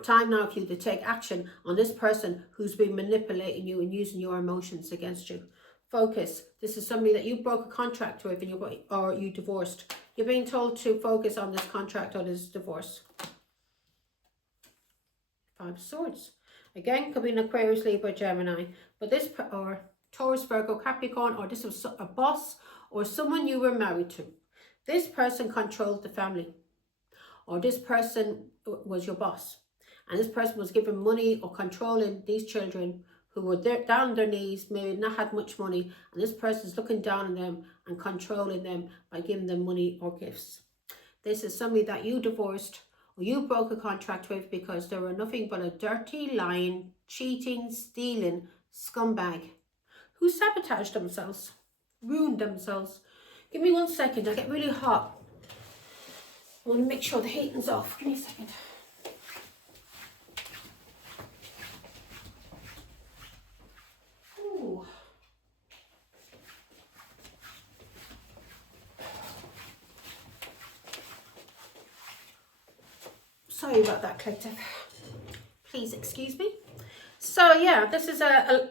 time now for you to take action on this person who's been manipulating you and using your emotions against you. Focus. This is somebody that you broke a contract with or you divorced. You're being told to focus on this contract or this divorce. 5 of Swords. Again, could be an Aquarius, Libra, Gemini. But this, or Taurus, Virgo, Capricorn, or this was a boss or someone you were married to. This person controlled the family. Or this person was your boss. And this person was giving money or controlling these children who were down on their knees, maybe not had much money. And this person is looking down on them and controlling them by giving them money or gifts. This is somebody that you divorced or you broke a contract with because they were nothing but a dirty, lying, cheating, stealing scumbag who sabotaged themselves, ruined themselves. Give me 1 second, I get really hot. I want to make sure the heating's off. Give me a second. Ooh. Sorry about that, collective. Please excuse me. So yeah, this is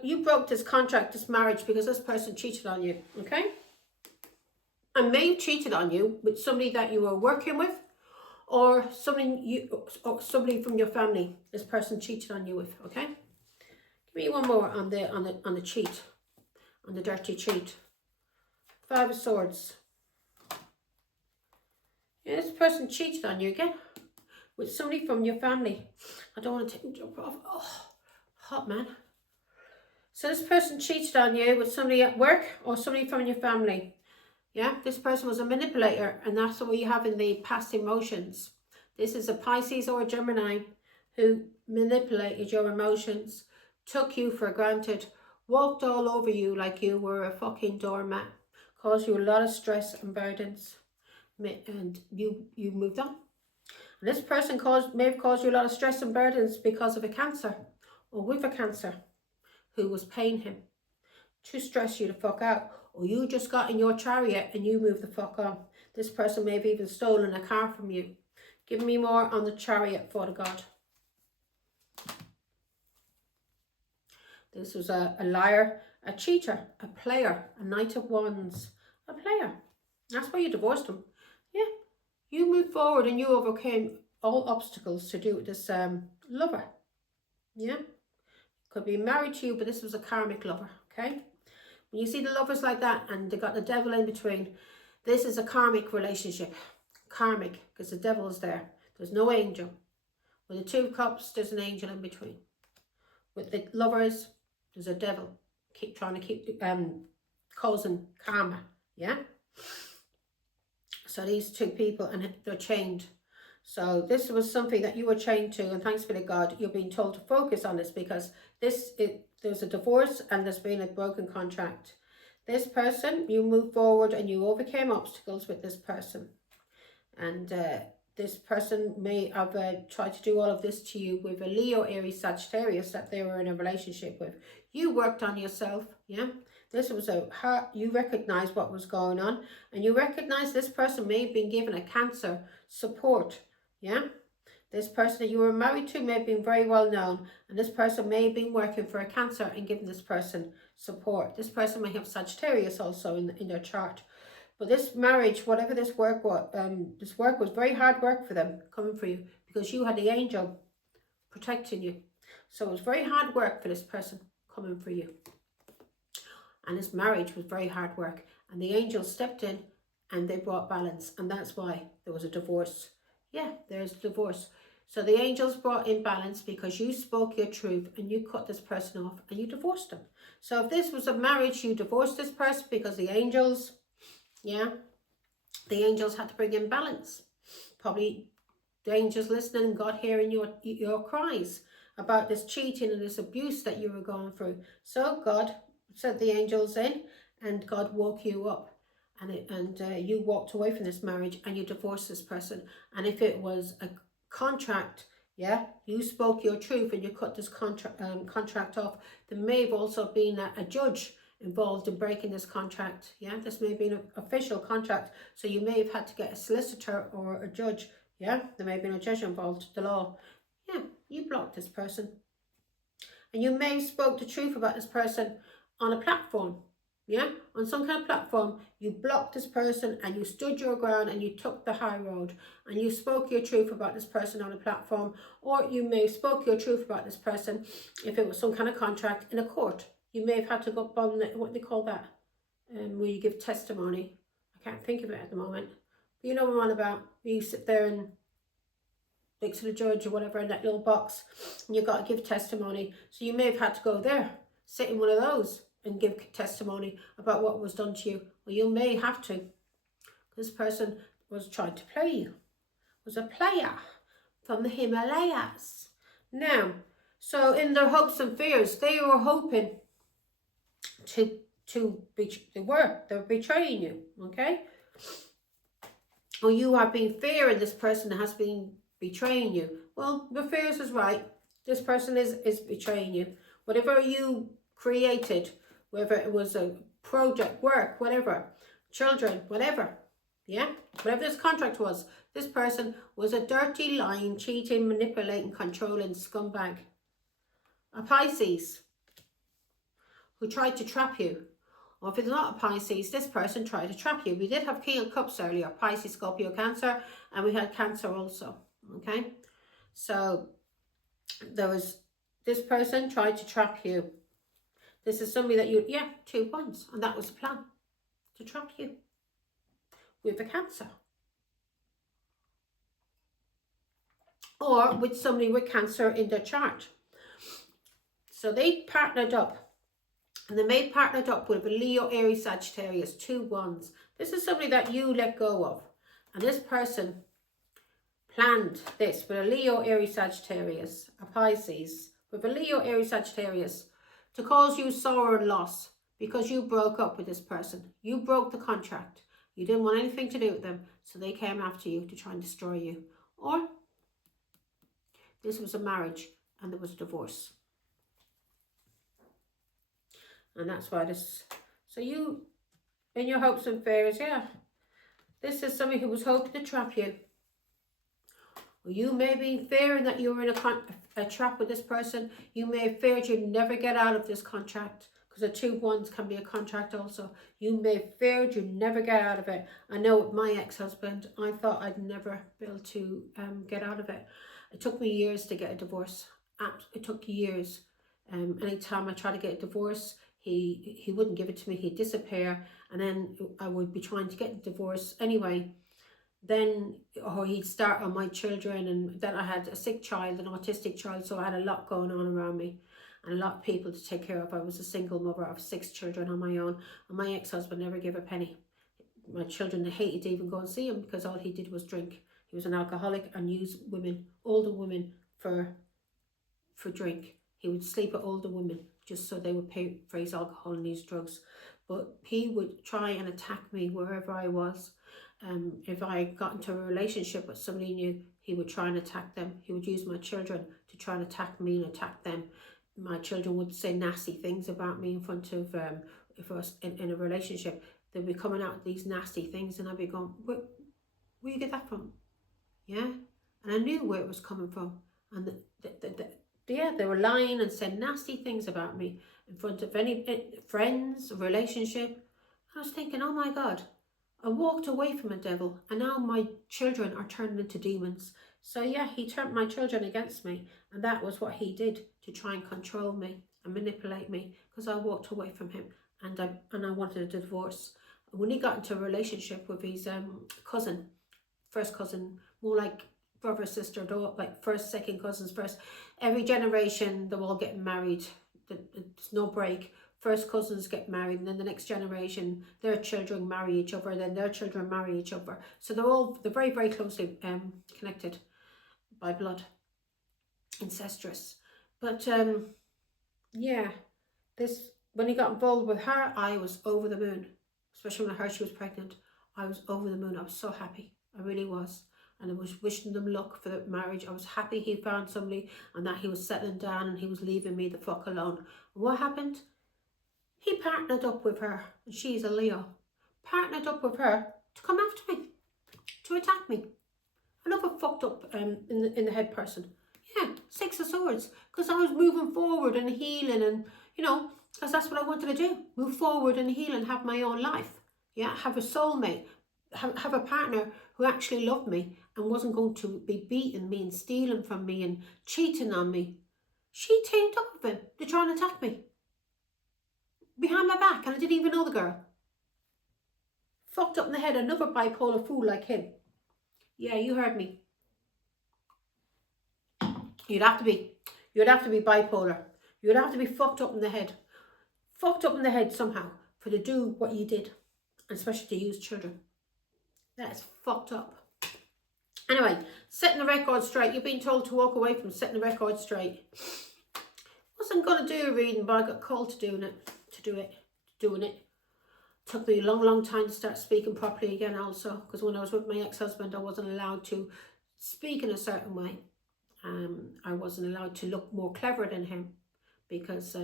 you broke this contract, this marriage, because this person cheated on you, okay? And may have cheated on you with somebody that you were working with, or somebody from your family. This person cheated on you with, okay? Give me one more on the cheat, on the dirty cheat. 5 of Swords. Yeah, this person cheated on you again with somebody from your family. I don't want to take my job off. Oh, hot man. So this person cheated on you with somebody at work or somebody from your family. Yeah, this person was a manipulator, and that's what you have in the past emotions. This is a Pisces or a Gemini who manipulated your emotions, took you for granted, walked all over you like you were a fucking doormat, caused you a lot of stress and burdens, and you moved on. And this person may have caused you a lot of stress and burdens because of a cancer or with a cancer who was paying him to stress you the fuck out, or you just got in your chariot and you moved the fuck on. This person may have even stolen a car from you. Give me more on the chariot, Father God. This was a liar, a cheater, a player, a Knight of Wands, a player. That's why you divorced him. Yeah, you moved forward and you overcame all obstacles to do with this lover. Yeah, could be married to you, but this was a karmic lover, okay? When you see the lovers like that and they got the devil in between, this is a karmic relationship. Karmic, because the devil is there. There's no angel. With the two cups, there's an angel in between. With the lovers, there's a devil. Trying to keep causing karma. Yeah? So these two people, and they're chained. So this was something that you were chained to, and thanks be to God, you're being told to focus on this, because there's a divorce and there's been a broken contract. This person, you moved forward and you overcame obstacles with this person. And this person may have tried to do all of this to you with a Leo, Aries, Sagittarius that they were in a relationship with. You worked on yourself, yeah? This was you recognized what was going on, and you recognized this person may have been given a cancer support, yeah? This person that you were married to may have been very well known, and this person may have been working for a cancer and giving this person support. This person may have Sagittarius also in their chart. But this marriage, whatever this work was very hard work for them coming for you, because you had the angel protecting you. So it was very hard work for this person coming for you. And this marriage was very hard work. And the angel stepped in and they brought balance. And that's why there was a divorce. Yeah, there's a divorce. So the angels brought in balance because you spoke your truth and you cut this person off and you divorced them. So if this was a marriage, you divorced this person because the angels, yeah, the angels had to bring in balance. Probably the angels listening and God hearing your cries about this cheating and this abuse that you were going through. So God sent the angels in and God woke you up. And you walked away from this marriage and you divorced this person. And if it was a contract, yeah, you spoke your truth and you cut this contract off. There may have also been a judge involved in breaking this contract. Yeah, this may have been an official contract, so you may have had to get a solicitor or a judge. Yeah, there may have been a judge involved, the law. Yeah, you blocked this person, and you may have spoke the truth about this person on a platform. Yeah, on some kind of platform, you blocked this person and you stood your ground and you took the high road and you spoke your truth about this person on a platform, or you may have spoke your truth about this person if it was some kind of contract in a court. You may have had to go up on what they call that, where you give testimony. I can't think of it at the moment. But you know what I'm on about. You sit there and next to the judge or whatever in that little box, and you've got to give testimony. So you may have had to go there, sit in one of those and give testimony about what was done to you. Well, you may have to. This person was trying to play you. Was a player from the Himalayas. Now, so in their hopes and fears, they were hoping they were betraying you, okay? Or you have been fearing this person has been betraying you. Well, the fears is right. This person is betraying you. Whatever you created, whether it was a project, work, whatever, children, whatever, yeah? Whatever this contract was, this person was a dirty, lying, cheating, manipulating, controlling scumbag. A Pisces who tried to trap you. Or if it's not a Pisces, this person tried to trap you. We did have King of Cups earlier, Pisces, Scorpio, Cancer, and we had Cancer also, okay? So there was, this person tried to trap you. This is somebody that you, yeah, 2 Wands, and that was the plan, to trap you with a Cancer. Or with somebody with Cancer in their chart. So they partnered up And they may partnered up with a Leo, Aries, Sagittarius, 2 wands. This is somebody that you let go of. And this person planned this with a Leo, Aries, Sagittarius, a Pisces, with a Leo, Aries, Sagittarius, to cause you sorrow and loss because you broke up with this person. You broke the contract. You didn't want anything to do with them, so they came after you to try and destroy you. Or this was a marriage and there was a divorce. And that's why this... So you, in your hopes and fears, yeah. This is somebody who was hoping to trap you. Or you may be fearing that you were in a trap with this person. You may have feared you'd never get out of this contract. Because the 2 wands can be a contract also. You may have feared you'd never get out of it. I know with my ex-husband, I thought I'd never be able to get out of it. It took me years to get a divorce. It took years. Anytime I tried to get a divorce, he wouldn't give it to me. He'd disappear, and then I would be trying to get a divorce anyway. Then he'd start on my children, and then I had a sick child, an autistic child, so I had a lot going on around me and a lot of people to take care of. I was a single mother of 6 children on my own, and my ex-husband never gave a penny. My children hated to even go and see him because all he did was drink. He was an alcoholic and used women, older women, for drink. He would sleep with older women just so they would pay for his alcohol and his drugs. But he would try and attack me wherever I was. If I got into a relationship with somebody new, he would try and attack them. He would use my children to try and attack me and attack them. My children would say nasty things about me in front of, if I was in a relationship, they'd be coming out with these nasty things, and I'd be going, where you get that from? Yeah? And I knew where it was coming from. And they were lying and saying nasty things about me in front of any friends, relationship. I was thinking, oh my God, I walked away from a devil, and now my children are turned into demons. So yeah, he turned my children against me, and that was what he did to try and control me and manipulate me, because I walked away from him, and I wanted a divorce. When he got into a relationship with his cousin, first cousin, more like brother, sister, like first, second cousins, first. Every generation, they're all getting married. There's no break. First cousins get married, and then the next generation, their children marry each other, then their children marry each other. So they're very, very closely connected by blood, incestuous. But yeah, when he got involved with her, I was over the moon. Especially when I heard she was pregnant, I was over the moon. I was so happy. I really was. And I was wishing them luck for the marriage. I was happy he found somebody and that he was settling down and he was leaving me the fuck alone. And what happened? He partnered up with her, and she's a Leo. Partnered up with her to come after me, to attack me. Another fucked up in the head person. Yeah, 6 of Swords. Because I was moving forward and healing, and because that's what I wanted to do. Move forward and heal and have my own life. Yeah, have a soulmate. Have a partner who actually loved me and wasn't going to be beating me and stealing from me and cheating on me. She teamed up with him to try and attack me. Behind my back, and I didn't even know the girl. Fucked up in the head, another bipolar fool like him. Yeah, you heard me. You'd have to be bipolar. You'd have to be fucked up in the head. Fucked up in the head somehow for to do what you did, and especially to use children. That's fucked up. Anyway, setting the record straight. You've been told to walk away from setting the record straight. Wasn't going to do a reading, but I got called to doing it. Took me a long, long time to start speaking properly again also, because when I was with my ex-husband, I wasn't allowed to speak in a certain way. I wasn't allowed to look more clever than him, because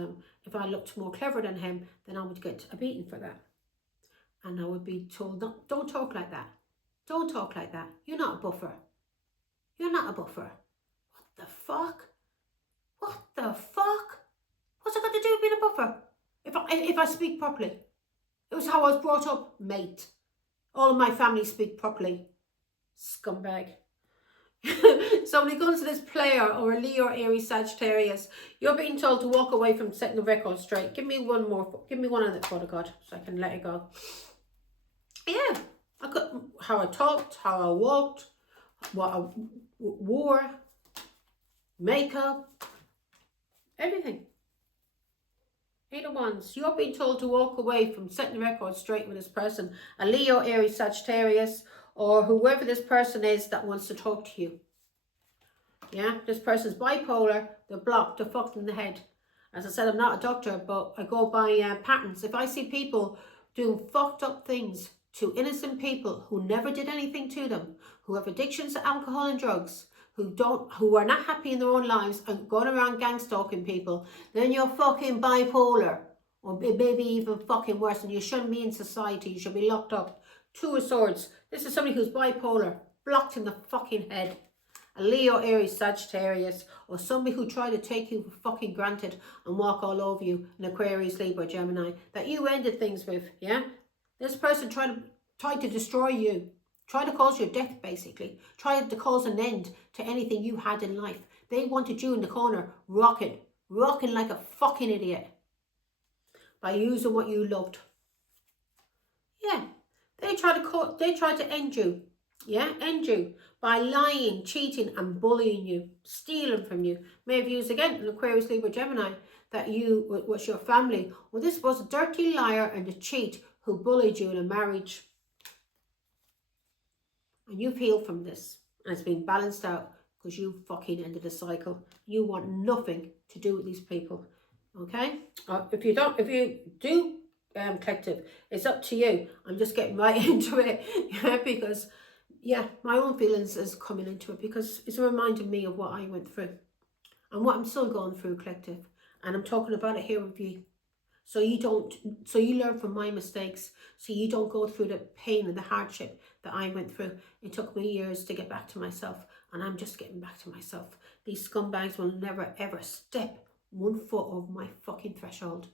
if I looked more clever than him, then I would get a beating for that. And I would be told, no, don't talk like that. Don't talk like that. You're not a buffer. You're not a buffer. What the fuck? What the fuck? What's it got to do with being a buffer? If I speak properly. It was how I was brought up, mate. All of my family speak properly. Scumbag. So when it comes to this player or a Leo or Aries Sagittarius, you're being told to walk away from setting the record straight. Give me one more. Give me one of the photo God so I can let it go. Yeah. How I talked, how I walked, what I wore, makeup, everything. Eight of Wands. You're being told to walk away from setting the record straight with this person. A Leo, Aries, Sagittarius, or whoever this person is that wants to talk to you. Yeah, this person's bipolar. They're blocked. They're fucked in the head. As I said, I'm not a doctor, but I go by patterns. If I see people doing fucked up things to innocent people who never did anything to them, who have addictions to alcohol and drugs, who are not happy in their own lives and going around gang stalking people, then you're fucking bipolar. Or maybe even fucking worse, and you shouldn't be in society. You should be locked up. Two of Swords. This is somebody who's bipolar, blocked in the fucking head. A Leo, Aries, Sagittarius, or somebody who tried to take you for fucking granted and walk all over you, an Aquarius, Libra, Gemini, that you ended things with, yeah? This person tried to destroy you, tried to cause your death, basically, tried to cause an end to anything you had in life. They wanted you in the corner, rocking like a fucking idiot by using what you loved. Yeah, they tried to end you. Yeah, end you by lying, cheating and bullying you, stealing from you. May have used again an Aquarius, Libra, Gemini, that you was your family. Well, this was a dirty liar and a cheat who bullied you in a marriage. And you've healed from this. And it's been balanced out because you fucking ended the cycle. You want nothing to do with these people. Okay? If you do, collective, it's up to you. I'm just getting right into it. Yeah, because yeah, my own feelings is coming into it because it's reminding me of what I went through and what I'm still going through, collective. And I'm talking about it here with you. So you learn from my mistakes. So you don't go through the pain and the hardship that I went through. It took me years to get back to myself. And I'm just getting back to myself. These scumbags will never ever step 1 foot over my fucking threshold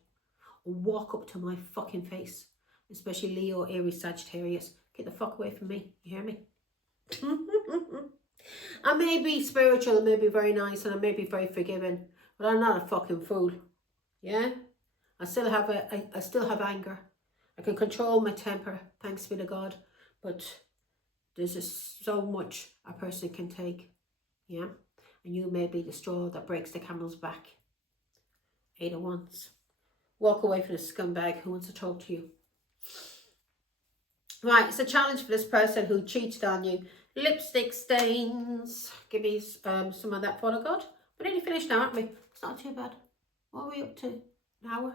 or walk up to my fucking face. Especially Leo, Aries, Sagittarius. Get the fuck away from me. You hear me? I may be spiritual, I may be very nice, and I may be very forgiving, but I'm not a fucking fool. Yeah, I still have anger. I can control my temper, thanks be to God, but there's just so much a person can take. Yeah, and you may be the straw that breaks the camel's back. Eight of Wands. Walk away from the scumbag who wants to talk to you. Right, it's a challenge for this person who cheated on you. Lipstick stains. Give me some of that, Father God. We're nearly finished now, aren't we? It's not too bad. What are we up to? An hour?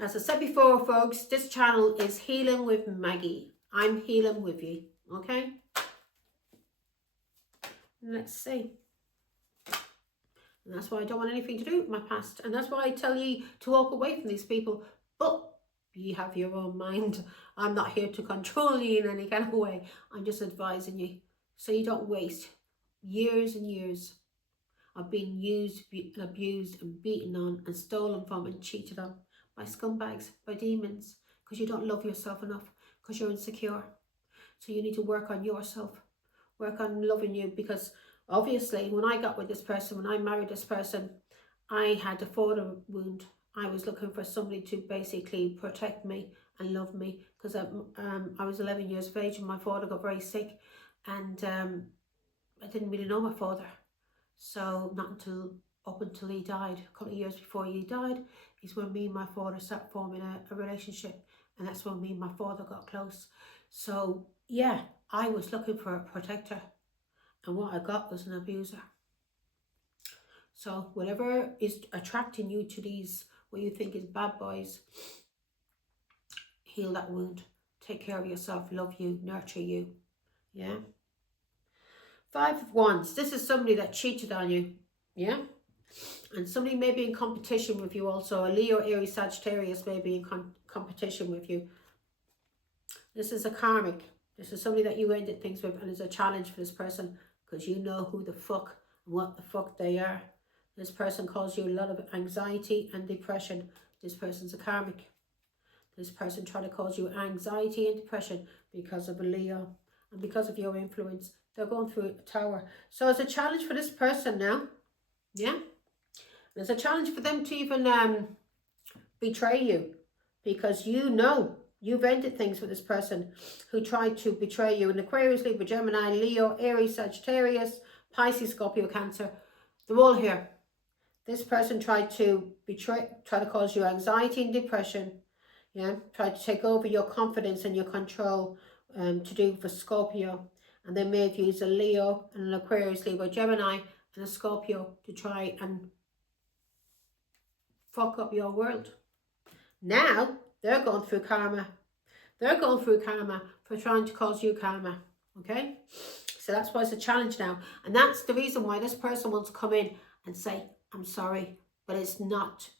As I said before, folks, this channel is Healing with Maggie. I'm healing with you, okay? Let's see. And that's why I don't want anything to do with my past. And that's why I tell you to walk away from these people. But you have your own mind. I'm not here to control you in any kind of way. I'm just advising you so you don't waste years and years of being used and abused and beaten on and stolen from and cheated on by scumbags, by demons, because you don't love yourself enough, because you're insecure. So you need to work on yourself, work on loving you, because obviously when I got with this person, when I married this person, I had a father wound. I was looking for somebody to basically protect me and love me, because I was 11 years of age and my father got very sick, and I didn't really know my father. So not up until he died, a couple of years before he died, is when me and my father started forming a relationship, and that's when me and my father got close. So yeah, I was looking for a protector, and what I got was an abuser. So whatever is attracting you to these, what you think is bad boys, heal that wound. Take care of yourself, love you, nurture you. Yeah. Five of Wands. This is somebody that cheated on you. Yeah. And somebody may be in competition with you also. A Leo, Aries, Sagittarius may be in competition with you. This is a karmic. This is somebody that you ended things with, and it's a challenge for this person because you know who the fuck and what the fuck they are. This person caused you a lot of anxiety and depression. This person's a karmic. This person tried to cause you anxiety and depression because of a Leo and because of your influence. They're going through a tower. So it's a challenge for this person now. Yeah. There's a challenge for them to even betray you, because you know you've ended things with this person who tried to betray you. In Aquarius, Libra, Gemini, Leo, Aries, Sagittarius, Pisces, Scorpio, Cancer. They're all here. This person tried to try to cause you anxiety and depression. Yeah, try to take over your confidence and your control, to do for Scorpio. And they may have used a Leo and an Aquarius, Libra, Gemini, and a Scorpio to try and fuck up your world. Now, they're going through karma. They're going through karma for trying to cause you karma. Okay? So that's why it's a challenge now. And that's the reason why this person wants to come in and say, I'm sorry, but it's not,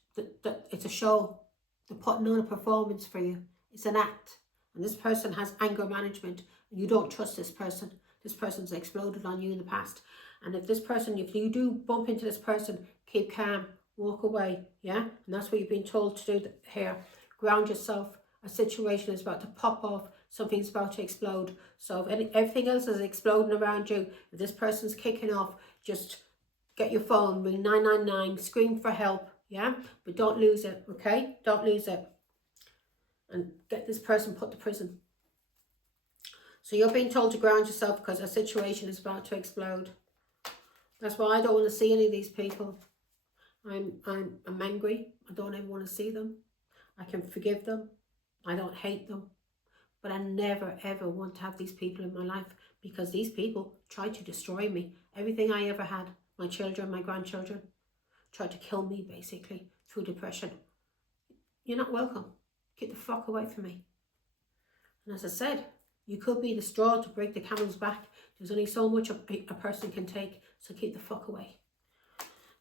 it's a show. They're putting on a performance for you. It's an act. And this person has anger management. And you don't trust this person. This person's exploded on you in the past. And if you do bump into this person, keep calm. Walk away. Yeah? And that's what you've been told to do here. Ground yourself. A situation is about to pop off. Something's about to explode. So if everything else is exploding around you, if this person's kicking off, just get your phone, ring 999, scream for help, yeah? But don't lose it, okay? Don't lose it. And get this person put to prison. So you're being told to ground yourself because a situation is about to explode. That's why I don't want to see any of these people. I'm angry. I don't ever want to see them. I can forgive them. I don't hate them. But I never ever want to have these people in my life, because these people tried to destroy me. Everything I ever had, my children, my grandchildren, tried to kill me basically through depression. You're not welcome. Get the fuck away from me. And as I said, you could be the straw to break the camel's back. There's only so much a person can take, so keep the fuck away.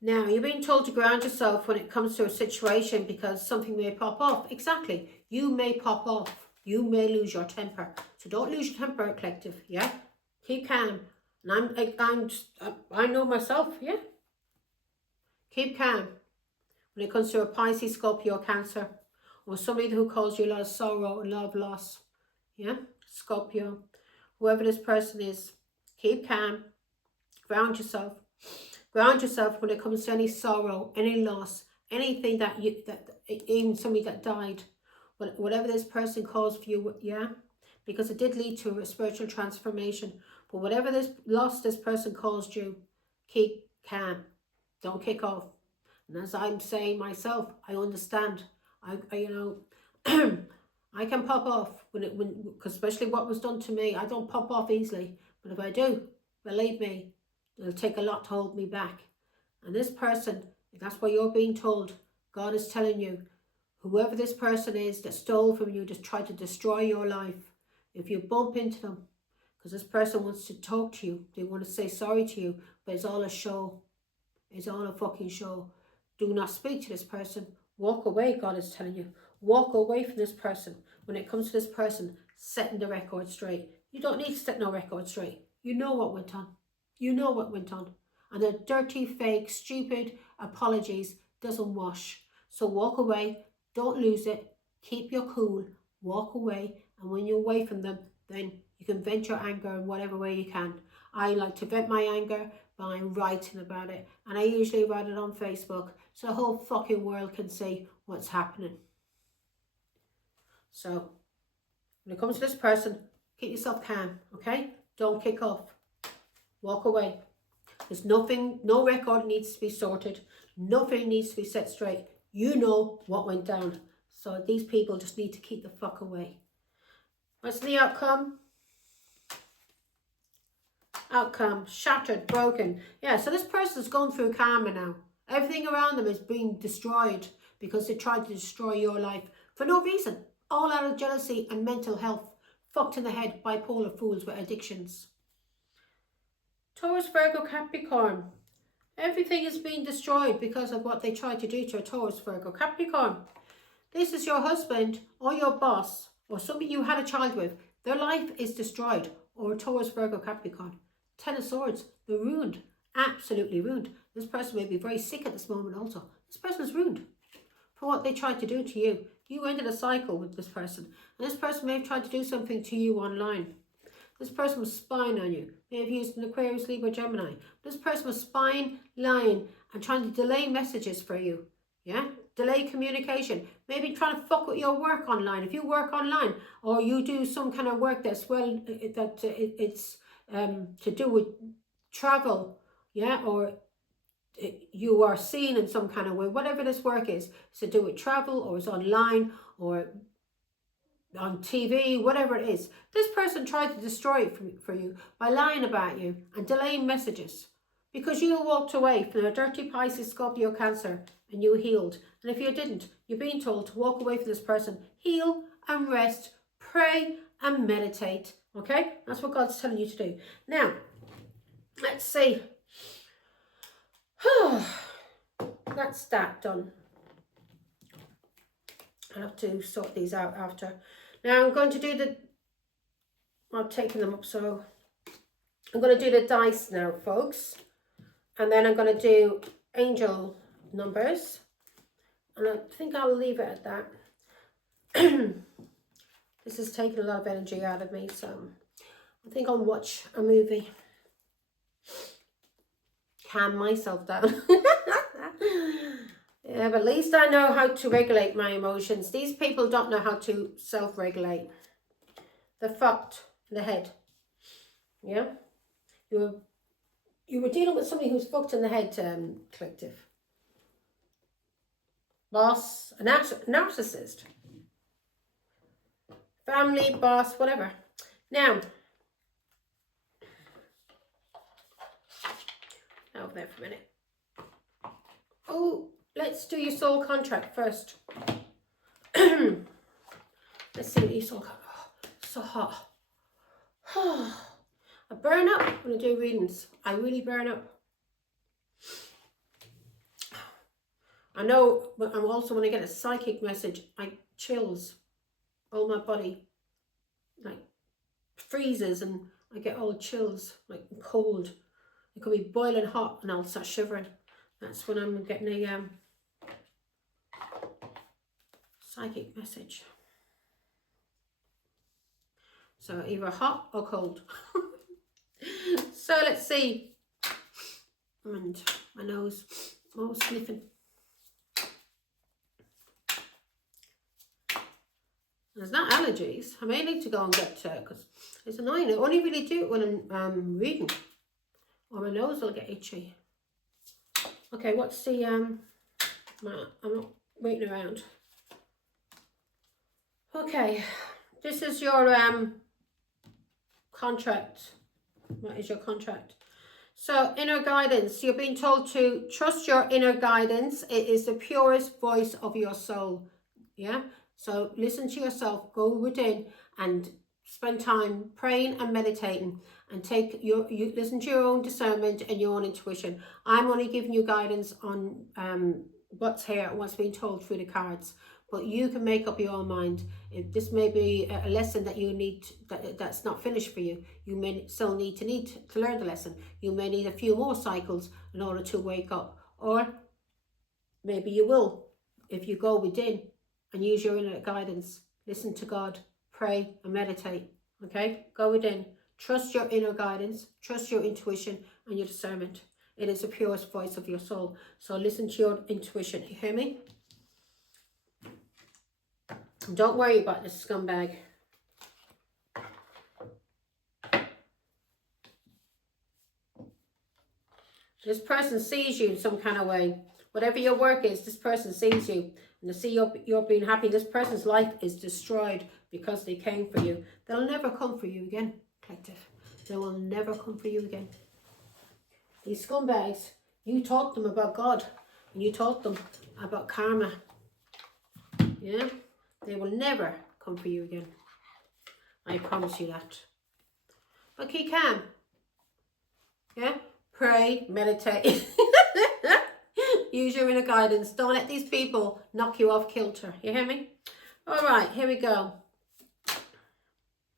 Now, you're being told to ground yourself when it comes to a situation because something may pop off. Exactly. You may pop off. You may lose your temper. So don't lose your temper, collective, yeah? Keep calm. And I know myself, yeah? Keep calm. When it comes to a Pisces, Scorpio, Cancer, or somebody who caused you a lot of sorrow and a lot of loss, yeah? Scorpio, whoever this person is, keep calm. Ground yourself. Ground yourself when it comes to any sorrow, any loss, anything even somebody that died. Whatever this person caused for you, yeah, because it did lead to a spiritual transformation. But whatever this loss this person caused you, keep calm. Don't kick off. And as I'm saying myself, I understand. I I can pop off because especially what was done to me, I don't pop off easily. But if I do, believe me, it'll take a lot to hold me back. And this person, if that's what you're being told, God is telling you, whoever this person is that stole from you, just tried to destroy your life, if you bump into them, because this person wants to talk to you, they want to say sorry to you, but it's all a show. It's all a fucking show. Do not speak to this person. Walk away, God is telling you. Walk away from this person. When it comes to this person, setting the record straight. You don't need to set no record straight. You know what went on. You know what went on. And the dirty, fake, stupid apologies doesn't wash. So walk away. Don't lose it. Keep your cool. Walk away. And when you're away from them, then you can vent your anger in whatever way you can. I like to vent my anger by writing about it. And I usually write it on Facebook so the whole fucking world can see what's happening. So, when it comes to this person, keep yourself calm, okay? Don't kick off. Walk away. There's nothing, no record needs to be sorted. Nothing needs to be set straight. You know what went down. So these people just need to keep the fuck away. What's the outcome? Outcome, shattered, broken. Yeah, so this person's gone through karma now. Everything around them is being destroyed because they tried to destroy your life for no reason. All out of jealousy and mental health. Fucked in the head, bipolar fools with addictions. Taurus, Virgo, Capricorn. Everything is being destroyed because of what they tried to do to a Taurus, Virgo, Capricorn. This is your husband or your boss or somebody you had a child with. Their life is destroyed. Or Taurus, Virgo, Capricorn. Ten of Swords. They're ruined. Absolutely ruined. This person may be very sick at this moment also. This person is ruined for what they tried to do to you. You ended a cycle with this person. And this person may have tried to do something to you online. This person was spying on you. May have used an Aquarius, Libra, Gemini. This person was spying, lying, and trying to delay messages for you. Yeah? Delay communication. Maybe trying to fuck with your work online. If you work online or you do some kind of work that's it's to do with travel, yeah, or you are seen in some kind of way, whatever this work is to do with travel, or it's online, or on TV, whatever it is. This person tried to destroy it for you by lying about you and delaying messages, because you walked away from a dirty Pisces Scorpio Cancer and you healed. And if you didn't, you're being told to walk away from this person, heal and rest, pray and meditate. Okay, that's what God's telling you to do. Now, let's see. That's that done. I'll have to sort these out after. Now I'm going to do the, I've taken them up, so I'm going to do the dice now, folks. And then I'm going to do angel numbers. And I think I'll leave it at that. This has taken a lot of energy out of me, so I think I'll watch a movie. Calm myself down. Yeah, but at least I know how to regulate my emotions. These people don't know how to self-regulate. They're fucked in the head. Yeah? You were dealing with somebody who's fucked in the head, collective. Boss, a narcissist. Family, boss, whatever. Now, over there for a minute. Oh, let's do your soul contract first. Let's see what your soul contract. Oh, so hot. I burn up when I do readings. I really burn up. I know, but I'm also, when I get a psychic message, I chills. All my body like freezes and I get all chills, like cold. It could be boiling hot and I'll start shivering. That's when I'm getting a psychic message. So either hot or cold. So let's see. And my nose, oh, sniffing. There's not allergies. I may need to go and get, because it's annoying. I only really do it when I'm reading, or my nose will get itchy. Okay, what's the, I'm not waiting around. Okay, this is your contract. What is your contract? So, inner guidance. You're being told to trust your inner guidance. It is the purest voice of your soul. Yeah? So, listen to yourself. Go within and spend time praying and meditating. And take you listen to your own discernment and your own intuition. I'm only giving you guidance on what's here, what's being told through the cards. But you can make up your own mind. If this may be a lesson that you need, that's not finished for you. You may still need to learn the lesson. You may need a few more cycles in order to wake up. Or maybe you will, if you go within and use your inner guidance. Listen to God, pray and meditate. Okay? Go within. Trust your inner guidance. Trust your intuition and your discernment. It is the purest voice of your soul. So listen to your intuition. You hear me? Don't worry about this scumbag. This person sees you in some kind of way. Whatever your work is, this person sees you. And they see you're being happy. This person's life is destroyed because they came for you. They'll never come for you again, collective. They will never come for you again. These scumbags, you taught them about God. And you taught them about karma. Yeah? They will never come for you again. I promise you that. But keep calm. Yeah? Pray, meditate. Use your inner guidance. Don't let these people knock you off kilter. You hear me? All right, here we go.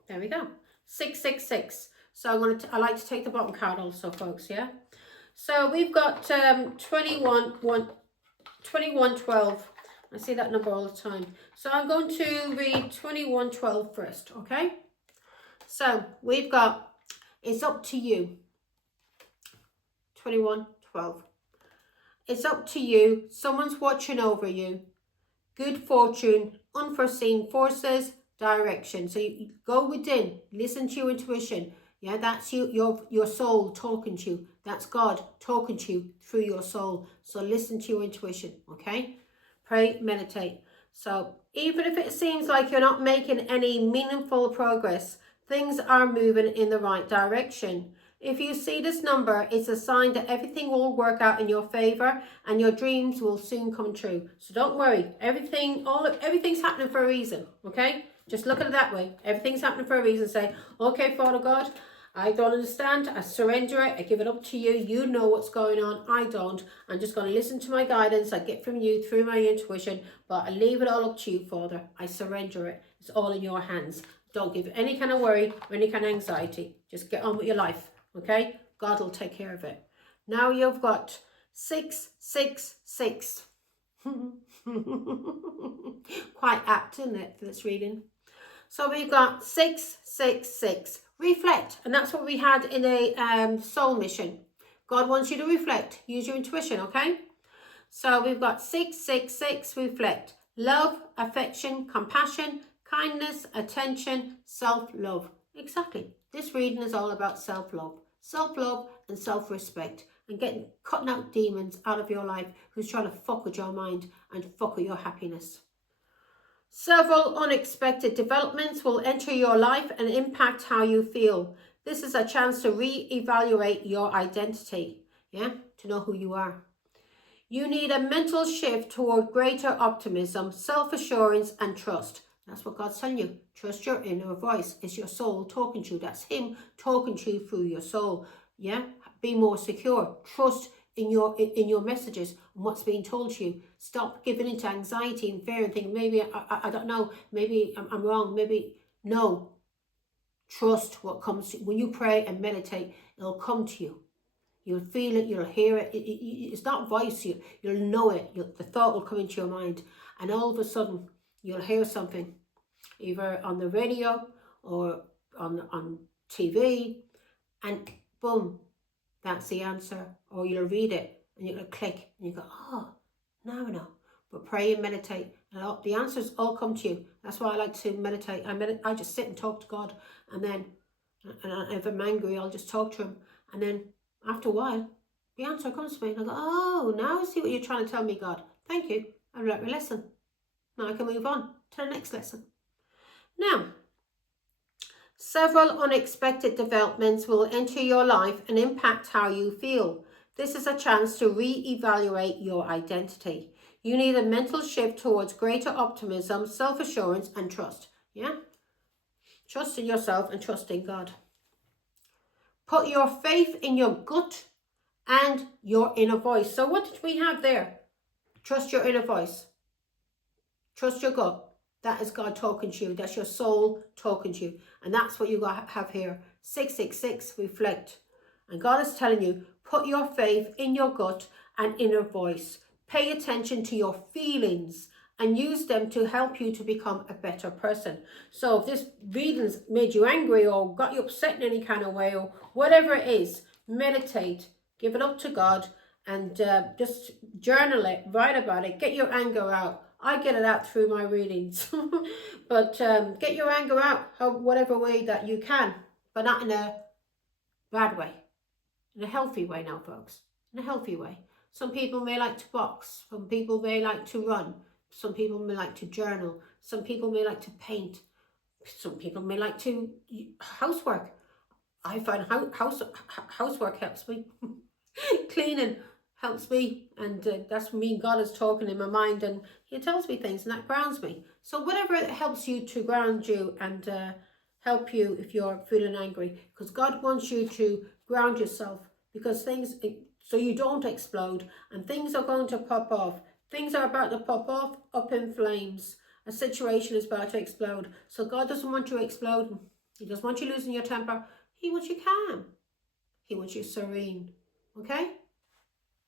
There we go. 666. So I like to take the bottom card also, folks, yeah? So we've got 2112. I see that number all the time. So I'm going to read 2112 first, okay? So we've got, it's up to you. 2112. It's up to you. Someone's watching over you. Good fortune, unforeseen forces, direction. So you go within, listen to your intuition. Yeah, that's you, your soul talking to you. That's God talking to you through your soul. So listen to your intuition, okay? Pray, meditate. So even if it seems like you're not making any meaningful progress, things are moving in the right direction. If you see this number, it's a sign that everything will work out in your favor and your dreams will soon come true. So don't worry. Everything's happening for a reason, okay? Just look at it that way. Everything's happening for a reason. Say, okay, Father God, I don't understand. I surrender it. I give it up to you. You know what's going on. I don't. I'm just going to listen to my guidance I get from you through my intuition, but I leave it all up to you, Father. I surrender it. It's all in your hands. Don't give any kind of worry or any kind of anxiety. Just get on with your life, okay? God will take care of it. Now you've got 666. Quite apt, isn't it, for this reading? So we've got 666. Reflect. And that's what we had in a soul mission. God wants you to reflect. Use your intuition, okay? So we've got 666. Reflect. Love, affection, compassion, kindness, attention, self-love. Exactly. This reading is all about self-love. Self-love and self-respect. And cutting out demons out of your life who's trying to fuck with your mind and fuck with your happiness. Several unexpected developments will enter your life and impact how you feel. This is a chance to re-evaluate your identity, to know who you are. You need a mental shift toward greater optimism, self-assurance, and trust. That's what God's telling you. Trust your inner voice. It's your soul talking to you. That's Him talking to you through your soul. Be more secure. Trust in your messages and what's being told to you. Stop giving into anxiety and fear and thinking, maybe I don't know, maybe I'm wrong, maybe no. Trust what comes to you. When you pray and meditate, it'll come to you. You'll feel it, you'll hear it. It's not voice, you'll know it. The thought will come into your mind, and all of a sudden you'll hear something, either on the radio or on TV, and boom, that's the answer. Or you'll read it and you'll click and you go, oh, now I know. But pray and meditate, and the answers all come to you. That's why I like to meditate. I just sit and talk to God, and then if I'm angry, I'll just talk to Him, and then after a while, the answer comes to me, and I go, oh, now I see what you're trying to tell me, God. Thank you. I've learnt my lesson. Now I can move on to the next lesson. Now, several unexpected developments will enter your life and impact how you feel. This is a chance to re-evaluate your identity. You need a mental shift towards greater optimism, self-assurance, and trust. Trust in yourself and trust in God. Put your faith in your gut and your inner voice. So what did we have there? Trust your inner voice. Trust your gut. That is God talking to you. That's your soul talking to you. And that's what you have here. 666, reflect. And God is telling you, put your faith in your gut and inner voice. Pay attention to your feelings and use them to help you to become a better person. So if this reading's made you angry or got you upset in any kind of way or whatever it is, meditate, give it up to God, and just journal it, write about it, get your anger out. I get it out through my readings. But get your anger out whatever way that you can, but not in a bad way. In a healthy way now, folks. In a healthy way. Some people may like to box. Some people may like to run. Some people may like to journal. Some people may like to paint. Some people may like to housework. I find housework helps me. Cleaning helps me, and that's me. God is talking in my mind, and He tells me things, and that grounds me. So whatever helps you to ground you and help you if you're feeling angry, because God wants you to ground yourself, because so you don't explode, and things are going to pop off. Things are about to pop off, up in flames. A situation is about to explode. So God doesn't want you exploding. He doesn't want you losing your temper. He wants you calm. He wants you serene. Okay?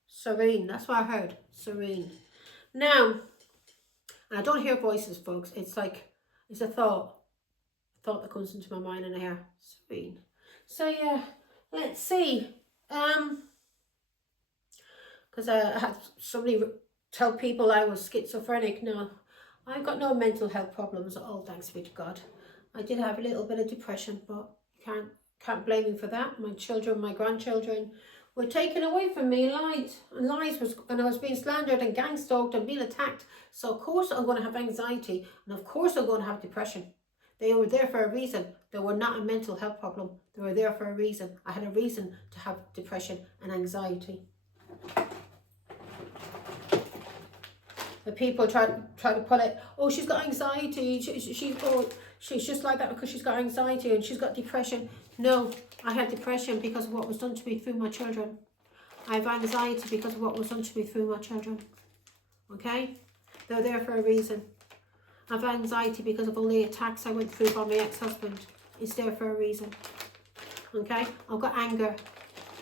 Serene. That's what I heard. Serene. Now, and I don't hear voices, folks. It's like, it's a thought. A thought that comes into my mind and I hear serene. So yeah, let's see. Because I had somebody tell people I was schizophrenic. No, I've got no mental health problems at all, thanks be to God. I did have a little bit of depression, but you can't blame me for that. My children, my grandchildren were taken away from me, and I was being slandered and gang stalked and being attacked. So of course I'm going to have anxiety, and of course I'm going to have depression. They were there for a reason. They were not a mental health problem. They were there for a reason. I had a reason to have depression and anxiety. The people try to put it, oh, she's got anxiety, she's just like that because she's got anxiety and she's got depression. No, I had depression because of what was done to me through my children. I have anxiety because of what was done to me through my children. Okay? They're there for a reason. I have anxiety because of all the attacks I went through by my ex-husband. It's there for a reason. Okay? I've got anger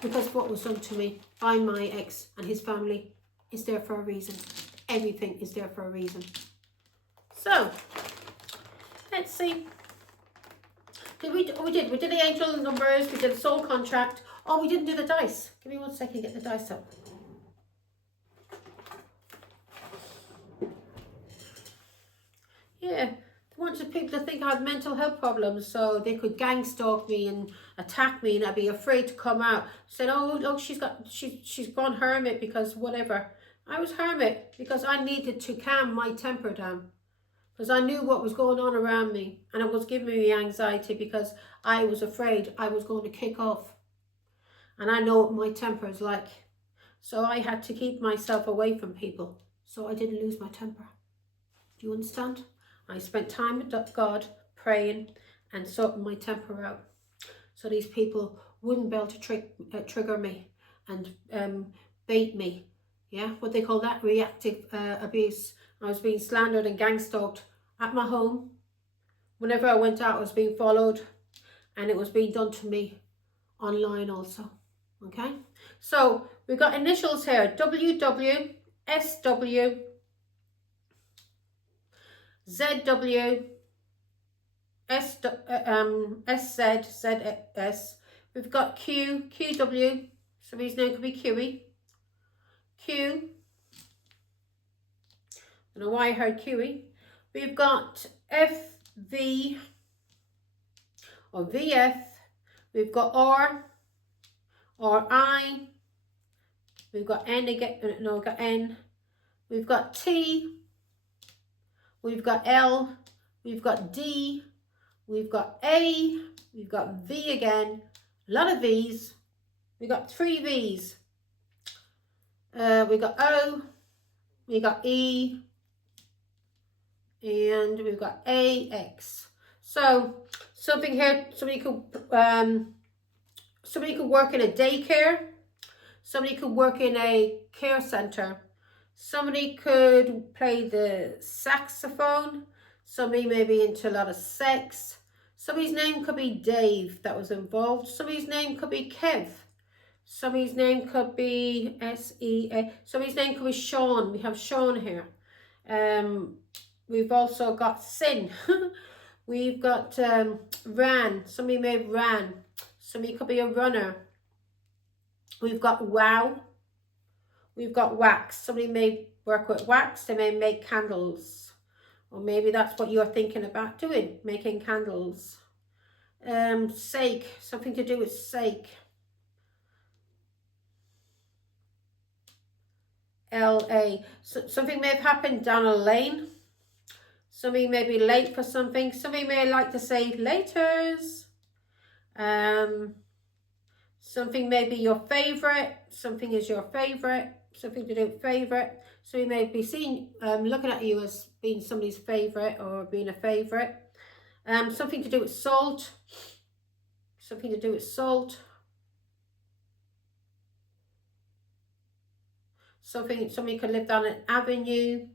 because of what was done to me by my ex and his family. It's there for a reason. Everything is there for a reason. So, let's see. We did the angel numbers, we did the soul contract. Oh, we didn't do the dice. Give me 1 second to get the dice up. Yeah, they wanted people to think I had mental health problems so they could gang stalk me and attack me and I'd be afraid to come out. Said, oh look, she's gone hermit because whatever. I was hermit because I needed to calm my temper down. Because I knew what was going on around me. And it was giving me anxiety because I was afraid I was going to kick off. And I know what my temper is like. So I had to keep myself away from people. So I didn't lose my temper. Do you understand? I spent time with God, praying and sorting my temper out. So these people wouldn't be able to trigger me and bait me. Yeah, what they call that, reactive abuse. I was being slandered and gang stalked at my home. Whenever I went out, I was being followed, and it was being done to me online also. Okay, so we've got initials here: WW, SW, ZW, SZ, ZS. We've got Q, QW. Somebody's name could be QE. Q. I don't know why I heard QE. We've got FV or VF. We've got R or I. We've got N again. No, we've got N. We've got T. We've got L. We've got D. We've got A. We've got V again. A lot of V's. We've got 3 V's. We've got O. We've got E. And we've got AX. So something here, somebody could work in a daycare, somebody could work in a care center, somebody could play the saxophone, somebody may be into a lot of sex, somebody's name could be Dave that was involved, somebody's name could be Kev, somebody's name could be SEA, somebody's name could be Sean. We have Sean here. We've also got Sin. We've got Ran. Somebody may have ran. Somebody could be a runner. We've got Wow. We've got Wax. Somebody may work with wax. They may make candles. Or maybe that's what you're thinking about doing, making candles. Sake. Something to do with sake. LA. So something may have happened down a lane. Somebody may be late for something. Somebody may like to say laters. Something may be your favorite. Something is your favorite. Something to do with favorite. So you may be seen looking at you as being somebody's favorite or being a favorite. Something to do with salt. Something to do with salt. Somebody could live down an avenue.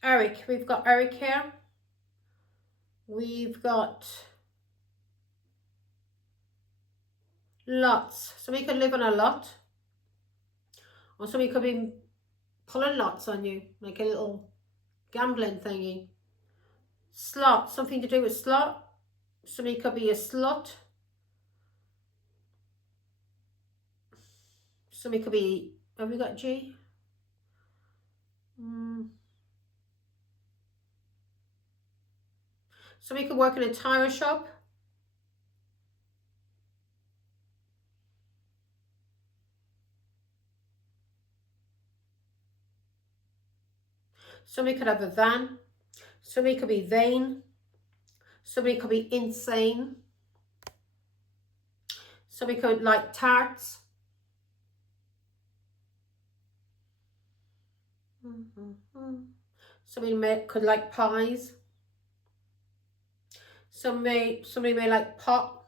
Eric, we've got Eric here. We've got lots. Somebody could live on a lot. Or somebody could be pulling lots on you, like a little gambling thingy. Slot, something to do with slot. Somebody could be a slut. Somebody could be, have we got G? Somebody could work in a tire shop. Somebody could have a van. Somebody could be vain. Somebody could be insane. Somebody could like tarts. Somebody could like pies. Somebody may like pot.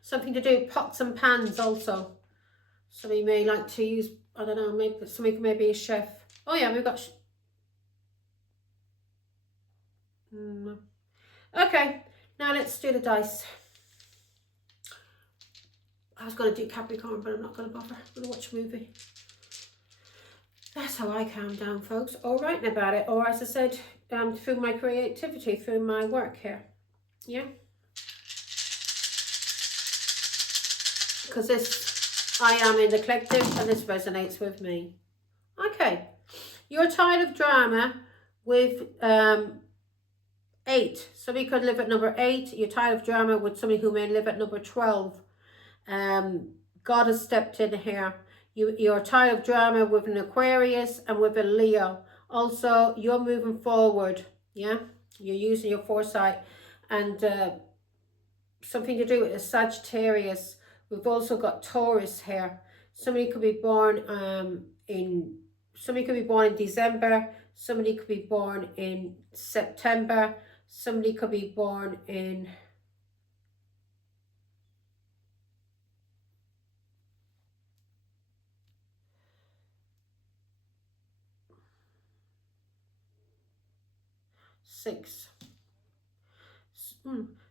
Something to do with pots and pans also. Somebody may like to use, I don't know, maybe somebody may be a chef. Oh yeah, we've got... Okay, now let's do the dice. I was going to do Capricorn, but I'm not going to bother. I'm going to watch a movie. That's how I calm down, folks. Or writing about it, or as I said, through my creativity, through my work here. Yeah? Because I am in the collective, and this resonates with me. Okay. You're tired of drama with 8. Somebody could live at number 8. You're tired of drama with somebody who may live at number 12. God has stepped in here. You're tired of drama with an Aquarius and with a Leo. Also, you're moving forward. Yeah, you're using your foresight, and something to do with a Sagittarius. We've also got Taurus here. Somebody could be born in December. Somebody could be born in September. Somebody could be born in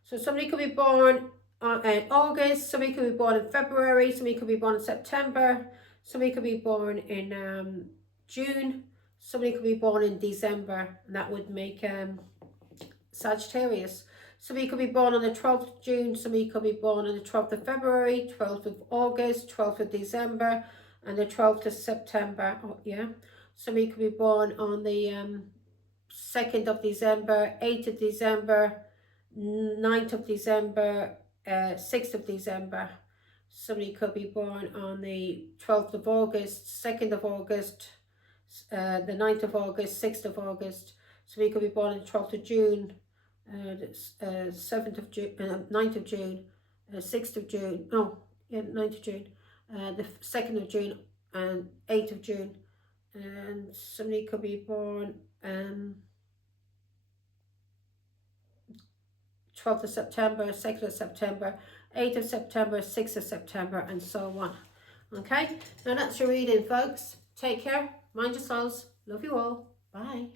So somebody could be born in August, somebody could be born in February, somebody could be born in September, somebody could be born in June, somebody could be born in December, and that would make Sagittarius. Somebody could be born on the 12th of June, somebody could be born on the 12th of February, 12th of August, 12th of December, and the 12th of September. Oh, yeah. Somebody could be born on the 2nd of December, 8th of December, 9th of December, 6th of December. Somebody could be born on the 12th of August, 2nd of August, the 9th of August, 6th of August. Somebody could be born on the 12th of June, 7th of June, 9th of June, 6th of June, no, yeah, 9th of June, the 2nd of June, and 8th of June. And somebody could be born 12th of September, 2nd of September, 8th of September, 6th of September, and so on. Okay, now that's your reading, folks. Take care, mind yourselves, love you all, bye.